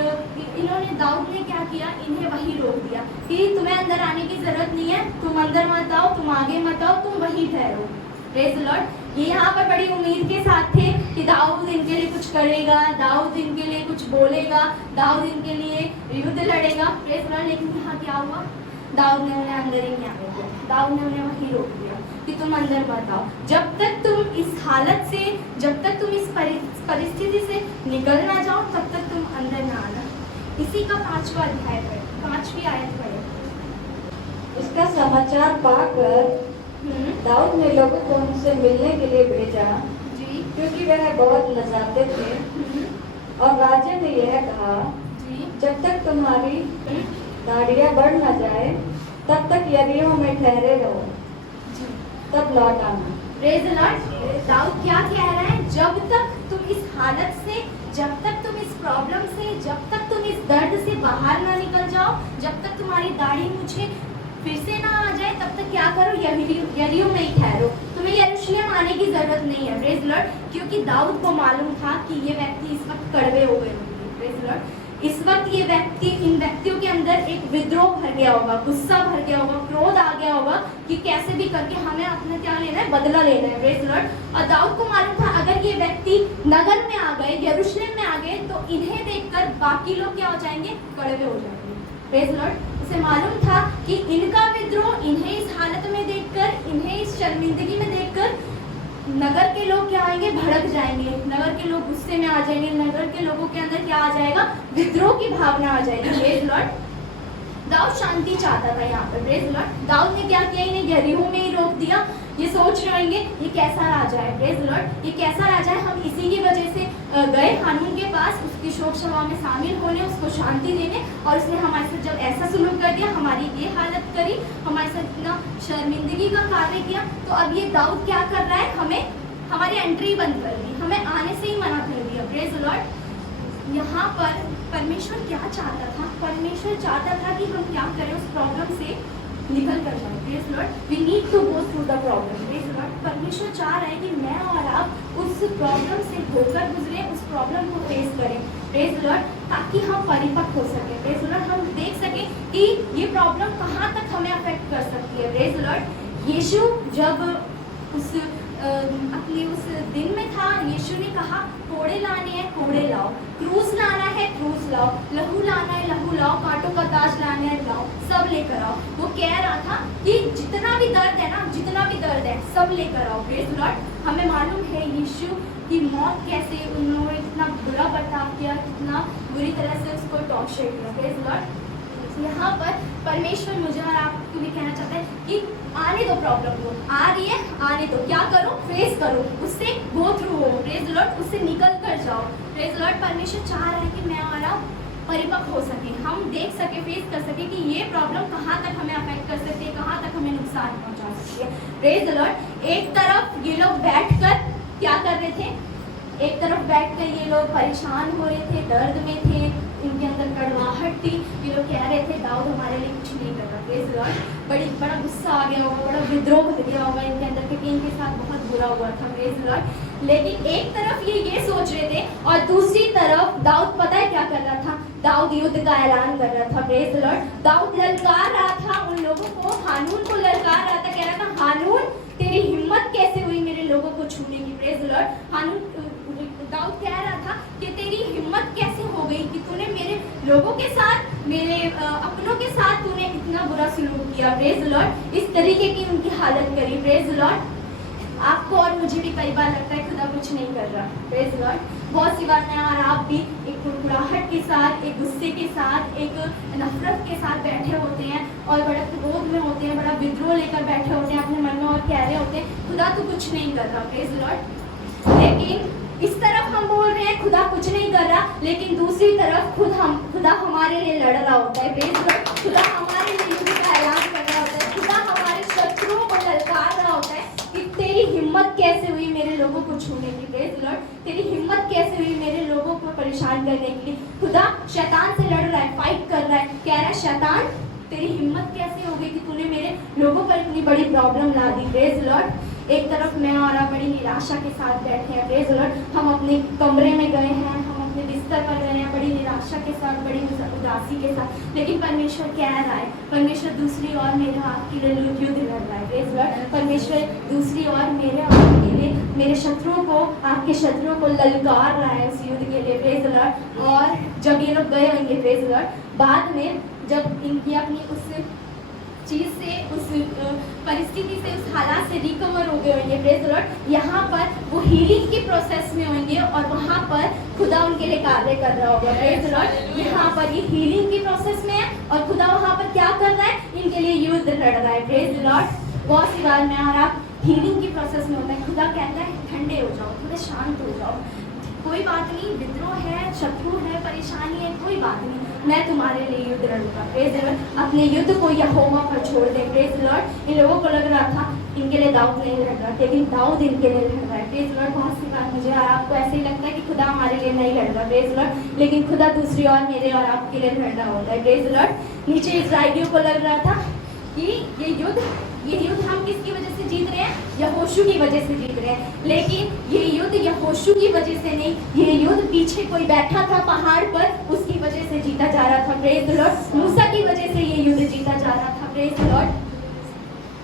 इन्होंने, दाऊद ने क्या किया, इन्हें वहीं रोक दिया कि तुम्हें अंदर आने की ज़रूरत नहीं है, तुम अंदर मत आओ, तुम आगे मत आओ, तुम वहीं ठहरो, प्रेज लॉर्ड। ये यहाँ पर बड़ी उम्मीद के साथ थे कि दाऊद इनके लिए कुछ करेगा, दाऊद इनके लिए कुछ बोलेगा, दाऊद इनके लिए युद्ध लड़ेगा, प्रेज लॉर्ड। लेकिन यहाँ क्या हुआ, दाऊद ने उन्हें अंदर ही नहीं आने दिया, दाऊद ने उन्हें वहीं रोक दिया कि तुम अंदर मत आओ। जब तक तुम इस हालत से, जब तक तुम इस परिस्थिति से निकल ना जाओ, तब तक तुम अंदर ना आना। इसी का 5वां अध्याय पढ़े, 5वीं आयत पढ़े। उसका समाचार पाकर दाऊद ने लोगों को उनसे मिलने के लिए भेजा, जी, क्योंकि वह बहुत लजाते थे। और राजा ने यह कहा, जी, जब तक तुम्हारी दाढ़ियाँ बढ़ न जाए तब तक यरीहो में ठहरे रहो, जी, तब लौट आना। Praise the Lord. दाऊद क्या कह रहा है, जब तक तुम इस हालत से, जब तक तुम इस प्रॉब्लम से, जब तक तुम इस दर्द से बाहर ना निकल जाओ, जब तक तुम्हारी दाढ़ी मुझे फिर से ना आ जाए, तब तक क्या करो, यरीहो में ही ठहरो, तुम्हें यरूशलेम आने की जरूरत नहीं है, प्रेज लॉर्ड। क्योंकि दाऊद को मालूम था कि ये व्यक्ति इस वक्त कड़वे हो गए होंगे, प्रेज लॉर्ड। इस वक्त ये व्यक्ति, इन व्यक्तियों के अंदर एक विद्रोह भर गया होगा, गुस्सा भर गया होगा, क्रोध आ गया होगा कि कैसे भी करके हमें अपना क्या लेना है, बदला लेना है, प्रेज लॉर्ड। और दाऊद को मालूम था अगर ये व्यक्ति नगर में आ गए, यरूशलेम में आ गए, तो इन्हें देखकर बाकी लोग क्या हो जाएंगे, कड़वे हो जाएंगे, प्रेज लॉर्ड। उसे मालूम था कि इनका विद्रोह, इन्हें इस हालत में देखकर, इन्हें इस शर्मिंदगी में देखकर नगर के लोग क्या आएंगे, भड़क जाएंगे, नगर के लोग गुस्से में आ जाएंगे, नगर के लोगों के अंदर क्या आ जाएगा, विद्रोह की भावना आ जाएगी, प्रेज लॉर्ड। दाऊद शांति चाहता था यहाँ पर, प्रेज लॉर्ड। दाऊद ने क्या किया, इन्हें यरीहो में ही रोक दिया। ये सोच रहे होंगे ये कैसा राजा है, प्रेज लॉर्ड, ये कैसा राजा है, हम इसी की वजह से गए हानून के पास उसकी शोक सभा में शामिल होने, उसको शांति देने, और उसने हमारे साथ जब ऐसा सुलूक कर दिया, हमारी ये हालत करी, हमारे साथ इतना शर्मिंदगी का कार्य किया, तो अब ये दाऊद क्या कर रहा है, हमें हमारी एंट्री बंद कर दी, हमें आने से ही मना कर दिया, प्रेज लॉर्ड। यहाँ पर परमेश्वर क्या चाहता था, परमेश्वर चाहता था कि हम क्या करें, उस प्रॉब्लम से निकल कर जाए, praise Lord. We need to go through the problem, praise Lord. परमेश्वर चाह रहा है कि मैं और आप उस प्रॉब्लम से होकर गुजरे, उस प्रॉब्लम को फेस करें, प्रेज लॉर्ड, ताकि हम परिपक्व हो सकें, प्रेज लॉर्ड। हम देख सकें कि ये प्रॉब्लम कहाँ तक हमें अफेक्ट कर सकती है, प्रेज लॉर्ड। यीशु जब अपने उस दिन में था, यीशु ने कहा कोड़े लाने हैं, कोड़े लाओ, क्रूस लाना है, क्रूस लाओ, लहू लाना है, लहू लाओ, कांटों का ताज लाना है, लाओ, सब लेकर आओ। वो कह रहा था कि जितना भी दर्द है ना, जितना भी दर्द है सब लेकर आओ। Praise the Lord. हमें मालूम है यीशु की मौत कैसे उन्होंने इतना बुरा बर्ताव किया, कितना बुरी तरह से उसको टॉर्चर किया। Praise the Lord. यहाँ पर परमेश्वर मुझे और आपको भी कहना चाहता है कि आने दो, प्रॉब्लम को आ रही है, आने दो, क्या करो, फेस करो, उससे गो थ्रू हो। Praise the Lord. उससे निकल कर जाओ। Praise the Lord. परमेश्वर चाह रहा है कि मैं और आप परिपक्व हो सके, हम देख सके, फेस कर सके कि ये प्रॉब्लम कहाँ तक हमें अफेक्ट कर सकती है, कहाँ तक हमें नुकसान पहुँचा सकती है। Praise the Lord. एक तरफ ये लोग बैठकर क्या कर रहे थे, एक तरफ बैठकर ये लोग परेशान हो रहे थे, दर्द में थे, इनके अंदर कड़वाहट थी। ये लोग कह रहे थे दाऊद हमारे लिए कुछ नहीं कर रहा। Praise the Lord. बड़ा गुस्सा आ गया होगा, बड़ा विद्रोह भर गया होगा इनके अंदर, क्योंकि इनके साथ बहुत बुरा हुआ था। Praise the Lord. लेकिन एक तरफ ये सोच रहे थे और दूसरी तरफ दाऊद पता है क्या कर रहा था, दाऊद युद्ध का ऐलान कर रहा था। Praise the Lord. दाऊद ललकार रहा था उन लोगों को, हानून को ललकार रहा था, कह रहा था हानून तेरी हिम्मत कैसे हुई मेरे लोगों को छूने की। Praise the Lord. हानून दाऊद कह रहा था कि तेरी हिम्मत कैसे हो गई कि तूने मेरे लोगों के साथ, मेरे अपनों के साथ तूने इतना बुरा सलूक किया। Praise the Lord. इस तरीके की उनकी हालत करी। Praise the Lord. आपको और मुझे भी कई बार लगता है खुदा कुछ नहीं कर रहा। Praise the Lord. बहुत सी बार मैं और आप भी एक कुड़कुड़ाहट के साथ, एक गुस्से के साथ, एक नफरत के साथ बैठे होते हैं और बड़ा क्रोध में होते हैं, बड़ा विद्रोह लेकर बैठे होते हैं अपने मन में और कह रहे होते हैं खुदा तू कुछ नहीं कर रहा। Praise the Lord. लेकिन इस तरफ हम बोल रहे हैं खुदा कुछ नहीं कर रहा, लेकिन दूसरी तरफ खुदा हमारे लिए लड़ रहा होता है। Praise the Lord. खुदा हमारे लिए युद्ध का ऐलान कर रहा होता है। खुदा हमारे शत्रुओं को ललकार रहा होता है कि तेरी हिम्मत कैसे हुई मेरे लोगों को छूने की। Praise the Lord. तेरी हिम्मत कैसे हुई मेरे लोगों को परेशान करने के लिए। खुदा शैतान से लड़ रहा है, फाइट कर रहा है, कह रहा है शैतान तेरी हिम्मत कैसे हो गई कि तूने मेरे लोगों पर इतनी बड़ी प्रॉब्लम ला दी। Praise the Lord. एक तरफ मैं और आप बड़ी निराशा के साथ बैठे हैं। Praise the Lord. हम अपने कमरे में गए हैं, हम अपने बिस्तर पर गए हैं बड़ी निराशा के साथ, बड़ी उदासी के साथ, लेकिन परमेश्वर कह रहा है, परमेश्वर दूसरी ओर मेरे आपके लिए युद्ध लड़ रहा है। Praise the Lord. परमेश्वर दूसरी ओर मेरे आपके लिए, मेरे शत्रुओं को, आपके शत्रुओं को ललकार रहा है उस युद्ध के लिए। Praise the Lord. और जब ये लोग गए होंगे प्रेज द लॉर्ड, बाद में जब इनकी अपनी उस चीज़ से, उस परिस्थिति से, उस हालात से रिकवर हो गए होंगे। Praise the Lord. यहाँ पर वो हीलिंग के प्रोसेस में होंगे और वहाँ पर खुदा उनके लिए कार्य कर रहा होगा। Praise the Lord. यहाँ पर ये हीलिंग के प्रोसेस में है और खुदा वहाँ पर क्या कर रहा है, इनके लिए युद्ध लड़ रहा है। Praise the Lord. बहुत सी बार मैं और आप हीलिंग के प्रोसेस में होता है, खुदा कहता है ठंडे हो जाओ, थोड़े शांत हो जाओ, कोई बात नहीं, विद्रोह है, शत्रु है, परेशानी है, कोई बात नहीं, मैं तुम्हारे लिए युद्ध लड़ूंगा। Praise the Lord. अपने युद्ध को यहोवा पर छोड़ दे। Praise the Lord. इन लोगों को लग रहा था इनके लिए दाऊद नहीं लड़ रहा, लेकिन दाऊद इनके लिए लड़ रहा है। Praise the Lord. बहुत सी बार मुझे और आपको ऐसे ही लगता है कि खुदा हमारे लिए नहीं लड़ रहा। Praise the Lord. लेकिन खुदा दूसरी ओर मेरे और आपके लिए लड़ रहा होता है। Praise the Lord. नीचे इस्राएलियों को लग रहा था कि ये युद्ध हम किसकी वजह से जीत रहे हैं, यहोशू की वजह से जीत रहे हैं, लेकिन ये युद्ध यहोशू की वजह से नहीं, ये युद्ध पीछे कोई बैठा था पहाड़ पर, उसकी वजह से जीता जा रहा था। Praise the Lord. मूसा की वजह से ये युद्ध जीता जा रहा था। Praise the Lord.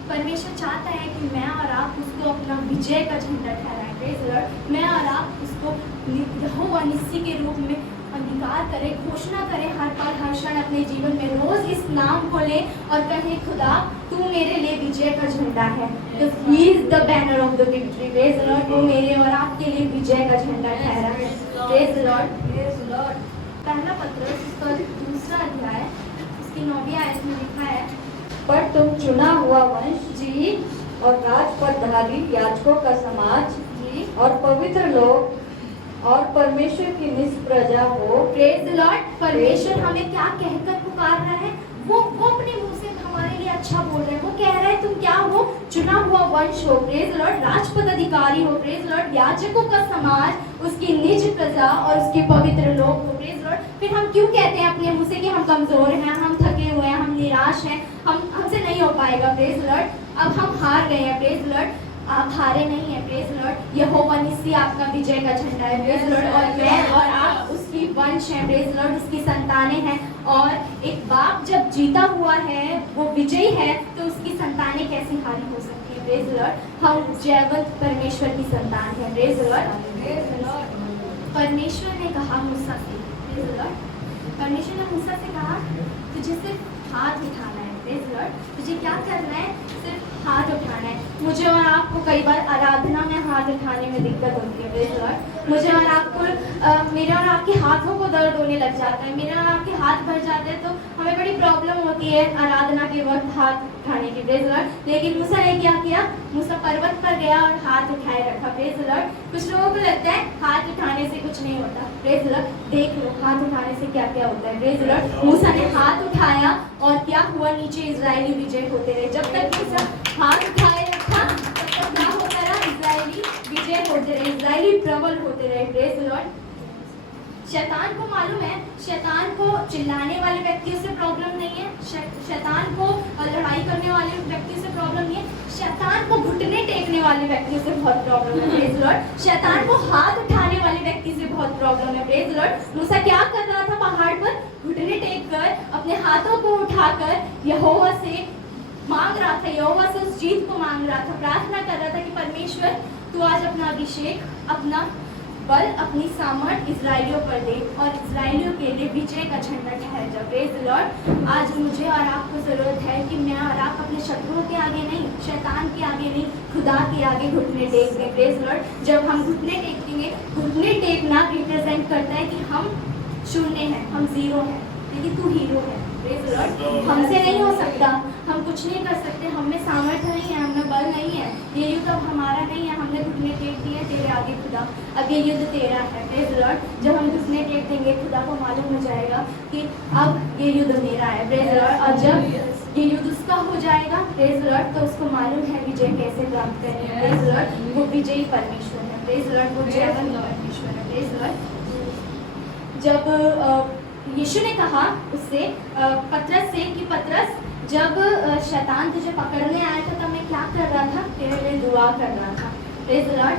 परमेश्वर चाहता है कि मैं और आप उसको अपना विजय का झंडा ठहराएं। Praise the Lord. मैं और आप उसको यहोवा निस्सी के रूप में अंगीकार करें, घोषणा करें हर पल हर क्षण अपने जीवन में, रोज इस नाम को लें और कहें खुदा तू मेरे लिए विजय का झंडा है। He is the banner of the victory. Praise the Lord. वो मेरे और आपके लिए विजय का झंडा ठहरा है। Praise the Lord. Praise the Lord. पहला पत्रस उसका दूसरा अध्याय उसकी 9वीं आयत में लिखा है, पर तुम चुना हुआ वंश जी और राजपदधारी याजकों का समाज जी और पवित्र लोग और परमेश्वर की निज प्रजा हो। Praise the Lord. परमेश्वर हमें क्या कहकर पुकार रहा है, वो अपने मुंह से हमारे लिए अच्छा बोल रहा है। वो कह रहा है तुम क्या हो, चुना हुआ वंश हो। Praise the Lord. राजपद अधिकारी हो। Praise the Lord. याजकों का समाज, उसकी निज प्रजा और उसके पवित्र लोग हो। Praise the Lord. फिर हम क्यों कहते हैं अपने मुंह से कि हम कमजोर हैं, हम थके हुए हैं, हम निराश हैं, हमसे नहीं हो पाएगा। Praise the Lord. अब हम हार गए हैं। Praise the Lord. आप हारे नहीं है। Praise the Lord. यहोवा निस्सी आपका विजय का झंडा है। Praise the Lord. और मैं और आप उसकी वंश हैं। Praise the Lord. उसकी संतानें हैं। और एक बाप जब जीता हुआ है, वो विजयी है, तो उसकी संतानें कैसी हारी हो सकती है। Praise the Lord. हम जयवंत परमेश्वर की संतान है। Praise the Lord. परमेश्वर ने कहा मूसा से, प्रेज द लॉर्ड, परमेश्वर ने मूसा से कहा तुझे सिर्फ हाथ उठाना है। Praise the Lord. तुझे क्या करना है? सिर्फ हाथ उठाना है। मुझे और आपको कई बार आराधना में हाथ उठाने में दिक्कत होती है, प्रेज द लॉर्ड। मुझे और आपको मेरे और आपके हाथों को दर्द होने लग जाता है, मेरे और आपके हाथ भर जाते हैं, तो हमें बड़ी प्रॉब्लम होती है आराधना के वक्त हाथ उठाने की, प्रेज द लॉर्ड। लेकिन मूसा ने क्या किया? मूसा पर्वत पर गया और हाथ उठाए रखा, प्रेज द लॉर्ड। कुछ लोगों को लगता है हाथ उठाने से कुछ नहीं होता, प्रेज द लॉर्ड। देख लो हाथ उठाने से क्या क्या होता है, प्रेज द लॉर्ड। मूसा ने हाथ उठाया और क्या हुआ? नीचे इजरायली विजय होते रहे। जब तक मूसा हाथ उठाए रखा तब तक क्या होता रहा? इजरायली विजय होते रहे, इजरायली प्रबल होते रहे, प्रेज द लॉर्ड। शैतान को मालूम है, शैतान को चिल्लाने वाले व्यक्तियों से प्रॉब्लम नहीं है, शैतान को लड़ाई करने वाले व्यक्तियों से प्रॉब्लम नहीं है, शैतान को घुटने टेकने वाले व्यक्तियों से बहुत प्रॉब्लम है, प्रेज द लॉर्ड। शैतान को हाथ उठाने वाले व्यक्ति से बहुत प्रॉब्लम है, प्रेज द लॉर्ड। मूसा क्या कर रहा था? पहाड़ पर घुटने टेक कर अपने हाथों को उठाकर यहोवा से मांग रहा था, यहोवा से उस जीत को मांग रहा था, प्रार्थना कर रहा था कि परमेश्वर तू आज अपना अभिषेक, अपना बल, अपनी सामर्थ इजराइलियों पर दे और इजराइलियों के लिए विजय का झंडा ठहर जा, प्रेज द लॉर्ड। आज मुझे और आपको जरूरत है कि मैं और आप अपने शत्रुओं के आगे नहीं, शैतान के आगे नहीं, खुदा के आगे घुटने टेक दें, प्रेज द लॉर्ड। जब हम घुटने टेकेंगे, घुटने टेकना रिप्रेजेंट करता है कि हम शून्य हैं, हम जीरो हैं, लेकिन तू हीरो है, प्रेज द लॉर्ड। हमसे नहीं हो सकता, हम कुछ नहीं कर सकते, हम में सामर्थ्य नहीं है, हमें बल नहीं है, ये युद्ध अब हमारा नहीं है, हमने घुटने टेक दिए तेरे आगे खुदा, अब ये युद्ध तेरा है, प्रेज द लॉर्ड। जब हम घुटने टेक देंगे खुदा को मालूम हो जाएगा कि अब ये युद्ध मेरा है, प्रेज द लॉर्ड। और जब ये युद्ध उसका हो जाएगा, प्रेज द लॉर्ड, तो उसको मालूम है विजय कैसे प्राप्त करनी है, प्रेज द लॉर्ड। वो विजयी परमेश्वर है, प्रेज द लॉर्ड, वो जयवंत परमेश्वर है, प्रेज द लॉर्ड। जब यीशु ने कहा उससे पतरस से कि पतरस, जब शैतान तुझे पकड़ने आया था तब मैं क्या कर रहा था? तेरे लिए दुआ कर रहा था, प्रेज द लॉर्ड।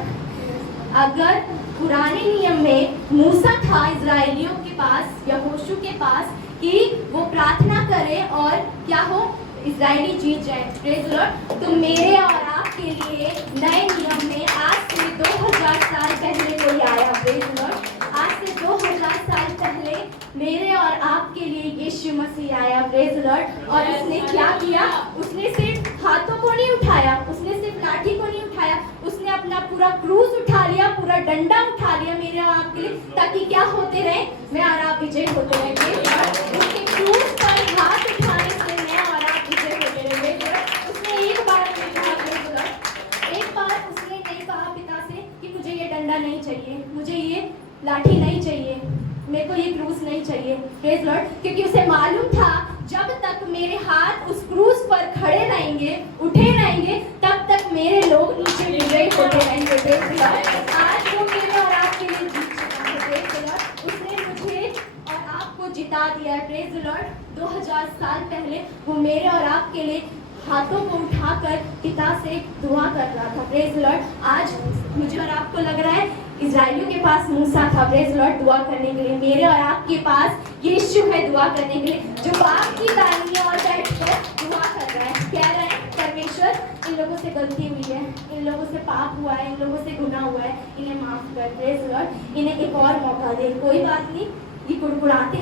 अगर पुराने नियम में मूसा था इजराइलियों के पास, यहोशू के पास, कि वो प्रार्थना करे और क्या हो? इजराइली जीत जाए, प्रेज द लॉर्ड। तो मेरे और आपके लिए नए नियम में आज से 2000 साल पहले कोई आया, प्रेज द लॉर्ड। आज से 2000 साल पहले मेरे और आपके लिए यीशु मसीह आया, प्रेज द लॉर्ड। और उसने क्या किया? उसने सिर्फ हाथों को नहीं उठाया, उसने सिर्फ लाठी को नहीं उठाया, उसने अपना पूरा क्रूस उठा लिया, पूरा डंडा उठा लिया मेरे और आपके लिए, ताकि क्या होते रहे? मैं और आप विजय होते रहे, प्रेज द लॉर्ड। उसके क्रूस पर हाथ उठाने से मैं और आप विजय होते रहे, प्रेज द लॉर्ड। उसने एक बार नहीं कहा, प्रेज द लॉर्ड, एक बार उसने नहीं कहा पिता से कि मुझे ये डंडा नहीं चाहिए, मुझे ये लाठी नहीं चाहिए, मेरे को ये क्रूस नहीं चाहिए, प्रेज लॉर्ड। क्योंकि उसे मालूम था जब तक मेरे हाथ उस क्रूस पर खड़े रहेंगे, उठे रहेंगे, तब तक मेरे लोग नीचे विजयी होते रहेंगे, प्रेज लॉर्ड। आज वो मेरे और आपके लिए जीत चुका है, प्रेज लॉर्ड। उसने मुझे और आपको जिता दिया है, प्रेज लॉर्ड। 2000 साल पहले वो मेरे और आपके लिए हाथों को उठाकर पिता से दुआ कर रहा था, प्रेज लॉर्ड। आज मुझे और आपको लग रहा है इजराइलियों के पास मूसा था, प्रेज लॉर्ड, दुआ करने के लिए। मेरे और आपके पास यीशु है दुआ करने के लिए, जो बाप की दाहिनी ओर बैठकर दुआ कर रहा है, कह रहा है परमेश्वर इन लोगों से गलती हुई है, इन लोगों से पाप हुआ है, इन लोगों से गुनाह हुआ है, इन्हें माफ कर, प्रेज लॉर्ड। इन्हें एक और मौका दे, कोई बात नहीं, ये गुड़गुड़ाते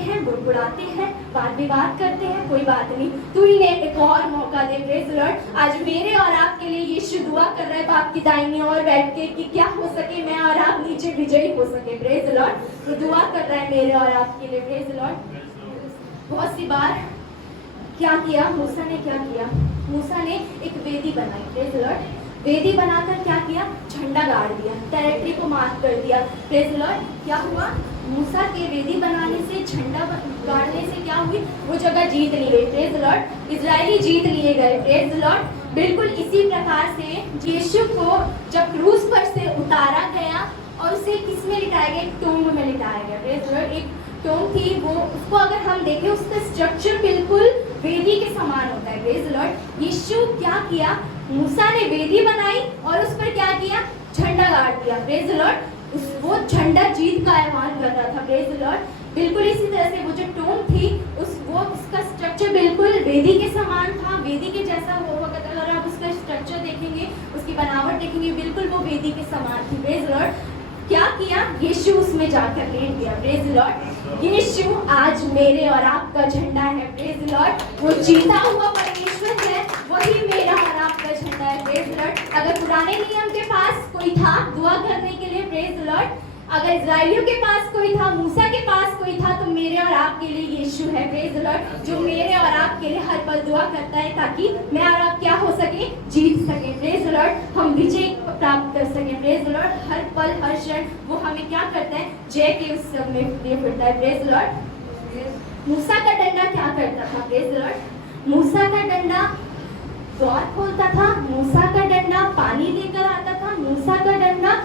हैं, वाद विवाद करते हैं, कोई बात नहीं, तू इन्हें एक और मौका दे, प्रेज लॉर्ड। आज मेरे और आपके लिए यीशु दुआ कर रहा है बाप की दाहिनी ओर बैठ के कि क्या हो सके मैं और आप नीचे विजयी हो सके, प्रेज लॉर्ड। वो दुआ कर रहा है मेरे और आपके लिए, प्रेज लॉर्ड। बहुत सी बार क्या किया मूसा ने? क्या किया मूसा ने? एक वेदी बनाई, प्रेज लॉर्ड। वेदी बनाकर क्या किया? झंडा गाड़ दिया, टेरिटरी को मार्क कर दिया, प्रेज लॉर्ड। क्या हुआ? मूसा के वेदी बनाने से, झंडा गाड़ने से क्या हुई? वो जगह जीत ली गई, प्रेज लॉर्ड। इजरायली जीत लिए गए, प्रेज लॉर्ड। बिल्कुल इसी प्रकार से यीशु को जब क्रूस पर से उतारा गया और उसे किस में लिटाया गया? एक टोंब में लिटाया गया, प्रेज लॉर्ड। एक टोंब थी वो, उसको अगर हम देखें उसका स्ट्रक्चर बिल्कुल वेदी के समान होता है, प्रेज लॉर्ड। यीशु क्या किया? मूसा ने वेदी बनाई और उस पर क्या किया? झंडा गाड़ दिया, प्रेज लॉर्ड। वो झंडा जीत का ऐलान कर रहा था, प्रेज लॉर्ड। बिल्कुल इसी तरह से वो जो टोंब थी उसका स्ट्रक्चर बिल्कुल वेदी के समान था, वेदी के जैसा वो वक्त अगर आप उसका स्ट्रक्चर देखेंगे, उसकी बनावट देखेंगे, बिल्कुल वो वेदी के समान थी, प्रेज लॉर्ड। क्या किया? यीशु उसमें जाकर लेट गया, प्रेज लॉर्ड। यीशु आज मेरे और आपका झंडा है, प्रेज लॉर्ड। वो जीता हुआ परमेश्वर पुराने नियम के पास कोई था दुआ करने के लिए, प्रेज द लॉर्ड। अगर इजराइलियों के पास कोई था, मूसा के पास कोई था, तो मेरे और आपके लिए यीशु है, प्रेज द लॉर्ड, जो मेरे और आपके लिए हर पल दुआ करता है ताकि मैं और आप क्या हो सके, जीत सके, प्रेज द लॉर्ड, हम विजय प्राप्त कर सके, प्रेज द लॉर्ड। हर पल हर क्षण वो हमें क्या करता है, जय के उस सब में लिए फिरता है, प्रेज द लॉर्ड। मूसा का डंडा क्या करता था, प्रेज द लॉर्ड, मूसा का डंडा द्वार खोलता था, मूसा का डंडा पानी लेकर आता था, मूसा का डंडा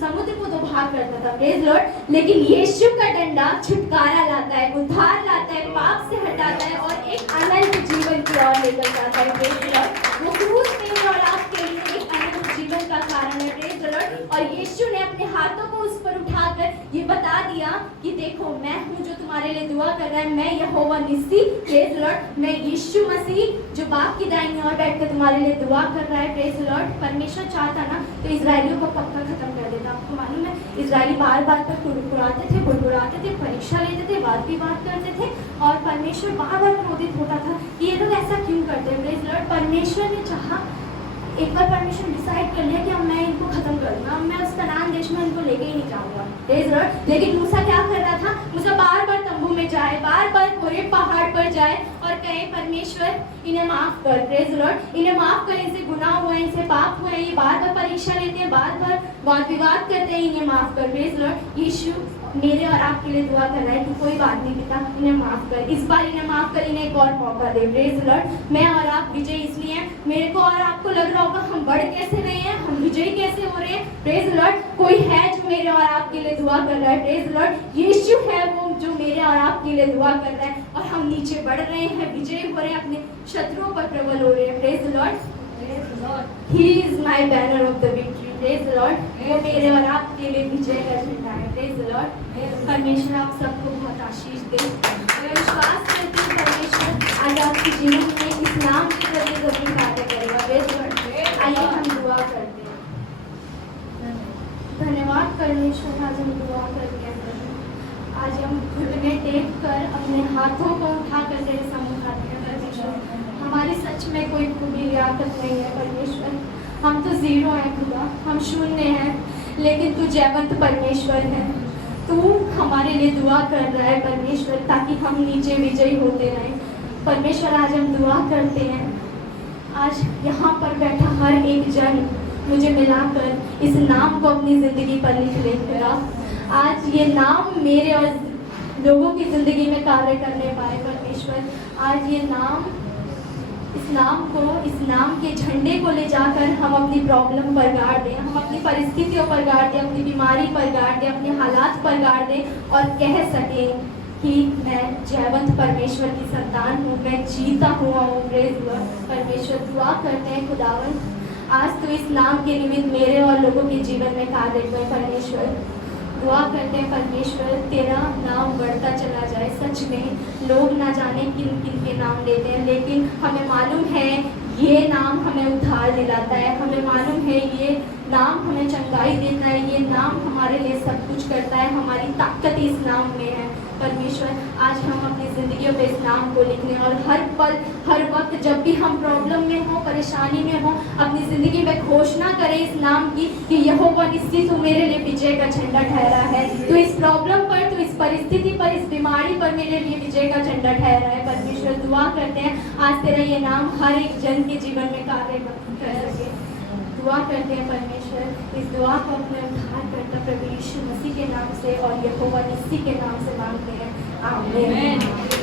समुद्र को दो भाग करता था, प्रेज लॉर्ड। लेकिन यीशु का डंडा छुटकारा लाता है, उद्धार लाता है, पाप से हटाता है और एक अनंत जीवन की ओर लेकर जाता है, प्रेज लॉर्ड। वो क्रूस मेरे और आपके लिए एक अनंत जीवन का कारण है, प्रेज लॉर्ड। और यीशु ने अपने हाथों को उस पर उठाकर ये बता दिया कि देखो मैं हूँ जो तुम्हारे लिए दुआ कर रहा है, मैं यहोवा निस्सी, प्रेज लॉर्ड, मैं यीशु मसीह जो बाप की दाहिनी ओर बैठकर तुम्हारे लिए दुआ कर रहा है, प्रेज लॉर्ड। परमेश्वर चाहता ना तो इजराइलियों को पक्का खत्म कर देता। आपको मालूम है इजराइली बार बार पर कुड़कुड़ाते थे, बुड़बुड़ाते थे, परीक्षा लेते थे, वाद विवाद करते थे और परमेश्वर बार बार क्रोधित होता था कि ये लोग ऐसा क्यों करते हैं, प्रेज लॉर्ड। परमेश्वर ने चाहा, एक बार परमेश्वर डिसाइड कर लिया कि अब मैं इनको खत्म करूंगा, अब मैं उस कनान देश में इनको लेके ही नहीं जाऊंगा, प्रेज लॉर्ड। लेकिन मूसा क्या कर रहा था, मूसा बार बार तंबू में जाए, बार बार पूरे पहाड़ पर जाए और कहे परमेश्वर इन्हें माफ कर, प्रेज लॉर्ड, इन्हें माफ कर, इनसे गुनाह हुआ है, इनसे पाप हुआ है, ये बार बार परीक्षा लेते हैं, बार बार वाद विवाद करते हैं, इन्हें माफ कर, प्रेज लॉर्ड। यीशु मेरे और आपके लिए दुआ कर रहा है कि कोई बात नहीं पिता, इन्हें माफ कर, इस बार इन्हें माफ कर, इन्हें एक और मौका दे, प्रेज लॉर्ड। मैं और आप विजय इसलिए हैं, मेरे को और आपको लग रहा होगा हम बढ़ कैसे रहे हैं, हम विजयी कैसे हो रहे हैं, प्रेज लॉर्ड। कोई है जो मेरे और आपके लिए दुआ कर रहा है, प्रेज लॉर्ड। यीशु है वो जो मेरे और आपके लिए दुआ कर रहा है और हम नीचे बढ़ रहे हैं, विजयी हो रहे हैं, अपने शत्रुओं पर प्रबल हो रहे हैं, praise Lord. He is my banner of the victory, praise the Lord। वो मेरे और आपके लिए विजय का झंडा है, praise the Lord। परमेश्वर आप सबको बहुत आशीष दे। मैं विश्वास करती हूँ परमेश्वर आज आपके जीवन में इस नाम के प्रति गंभीर कार्य करेगा, praise the Lord। आइए हम दुआ करते हैं। धन्यवाद परमेश्वर, आज हम दुआ करते हैं। आज हम घुटने टेक कर अपने हाथों को उठा कर तेरे सामने आते हैं परमेश्वर। हमारी सच में कोई खूबी लियाकत नहीं है परमेश्वर, हम तो जीरो हैं खुदा, हम शून्य हैं, लेकिन तू जयवंत परमेश्वर है। तू हमारे लिए दुआ कर रहा है परमेश्वर ताकि हम नीचे विजयी होते रहें। परमेश्वर आज हम दुआ करते हैं, आज यहाँ पर बैठा हर एक जन मुझे मिलाकर इस नाम को अपनी ज़िंदगी पर लिख लेगा। आज ये नाम मेरे और लोगों की ज़िंदगी में कार्य करने पाए परमेश्वर। आज ये नाम, इस नाम को, इस नाम के झंडे को ले जाकर हम अपनी प्रॉब्लम पर गाड़ दें, हम अपनी परिस्थितियों पर गाड़ दें, अपनी बीमारी पर गाड़ दें, अपने हालात पर गाड़ दें और कह सकें कि मैं जयवंत परमेश्वर की संतान हूँ, मैं जीता हुआ हूँ, प्रेज लॉर्ड। परमेश्वर दुआ करते हैं खुदावन, आज तो इस नाम के निमित्त मेरे और लोगों के जीवन में कार्य कर परमेश्वर। दुआ करते हैं परमेश्वर तेरा नाम बढ़ता चला जाए। सच में लोग ना जाने किन किन के नाम लेते हैं, लेकिन हमें मालूम है ये नाम हमें उद्धार दिलाता है, हमें मालूम है ये नाम हमें चंगाई देता है, ये नाम हमारे लिए सब कुछ करता है, हमारी ताकत इस नाम में है परमेश्वर। आज हम अपनी ज़िंदगियों पे इस नाम को लिखने और हर पल हर वक्त जब भी हम प्रॉब्लम में हो, परेशानी में हो, अपनी ज़िंदगी में घोषणा करें इस नाम की कि यहोवा निस्सी तू मेरे लिए विजय का झंडा ठहरा है। तो इस प्रॉब्लम पर, तो इस परिस्थिति पर, इस बीमारी पर मेरे लिए विजय का झंडा ठहरा है परमेश्वर। दुआ करते हैं आज तेरा ये नाम हर एक जन के जीवन में कार्य कर सके। दुआ करते हैं परमेश्वर, इस दुआ को अपने उद्धारकर्ता प्रभु यीशु मसीह के नाम से और यहोवा निस्सी के नाम से मांगते हैं, आमीन।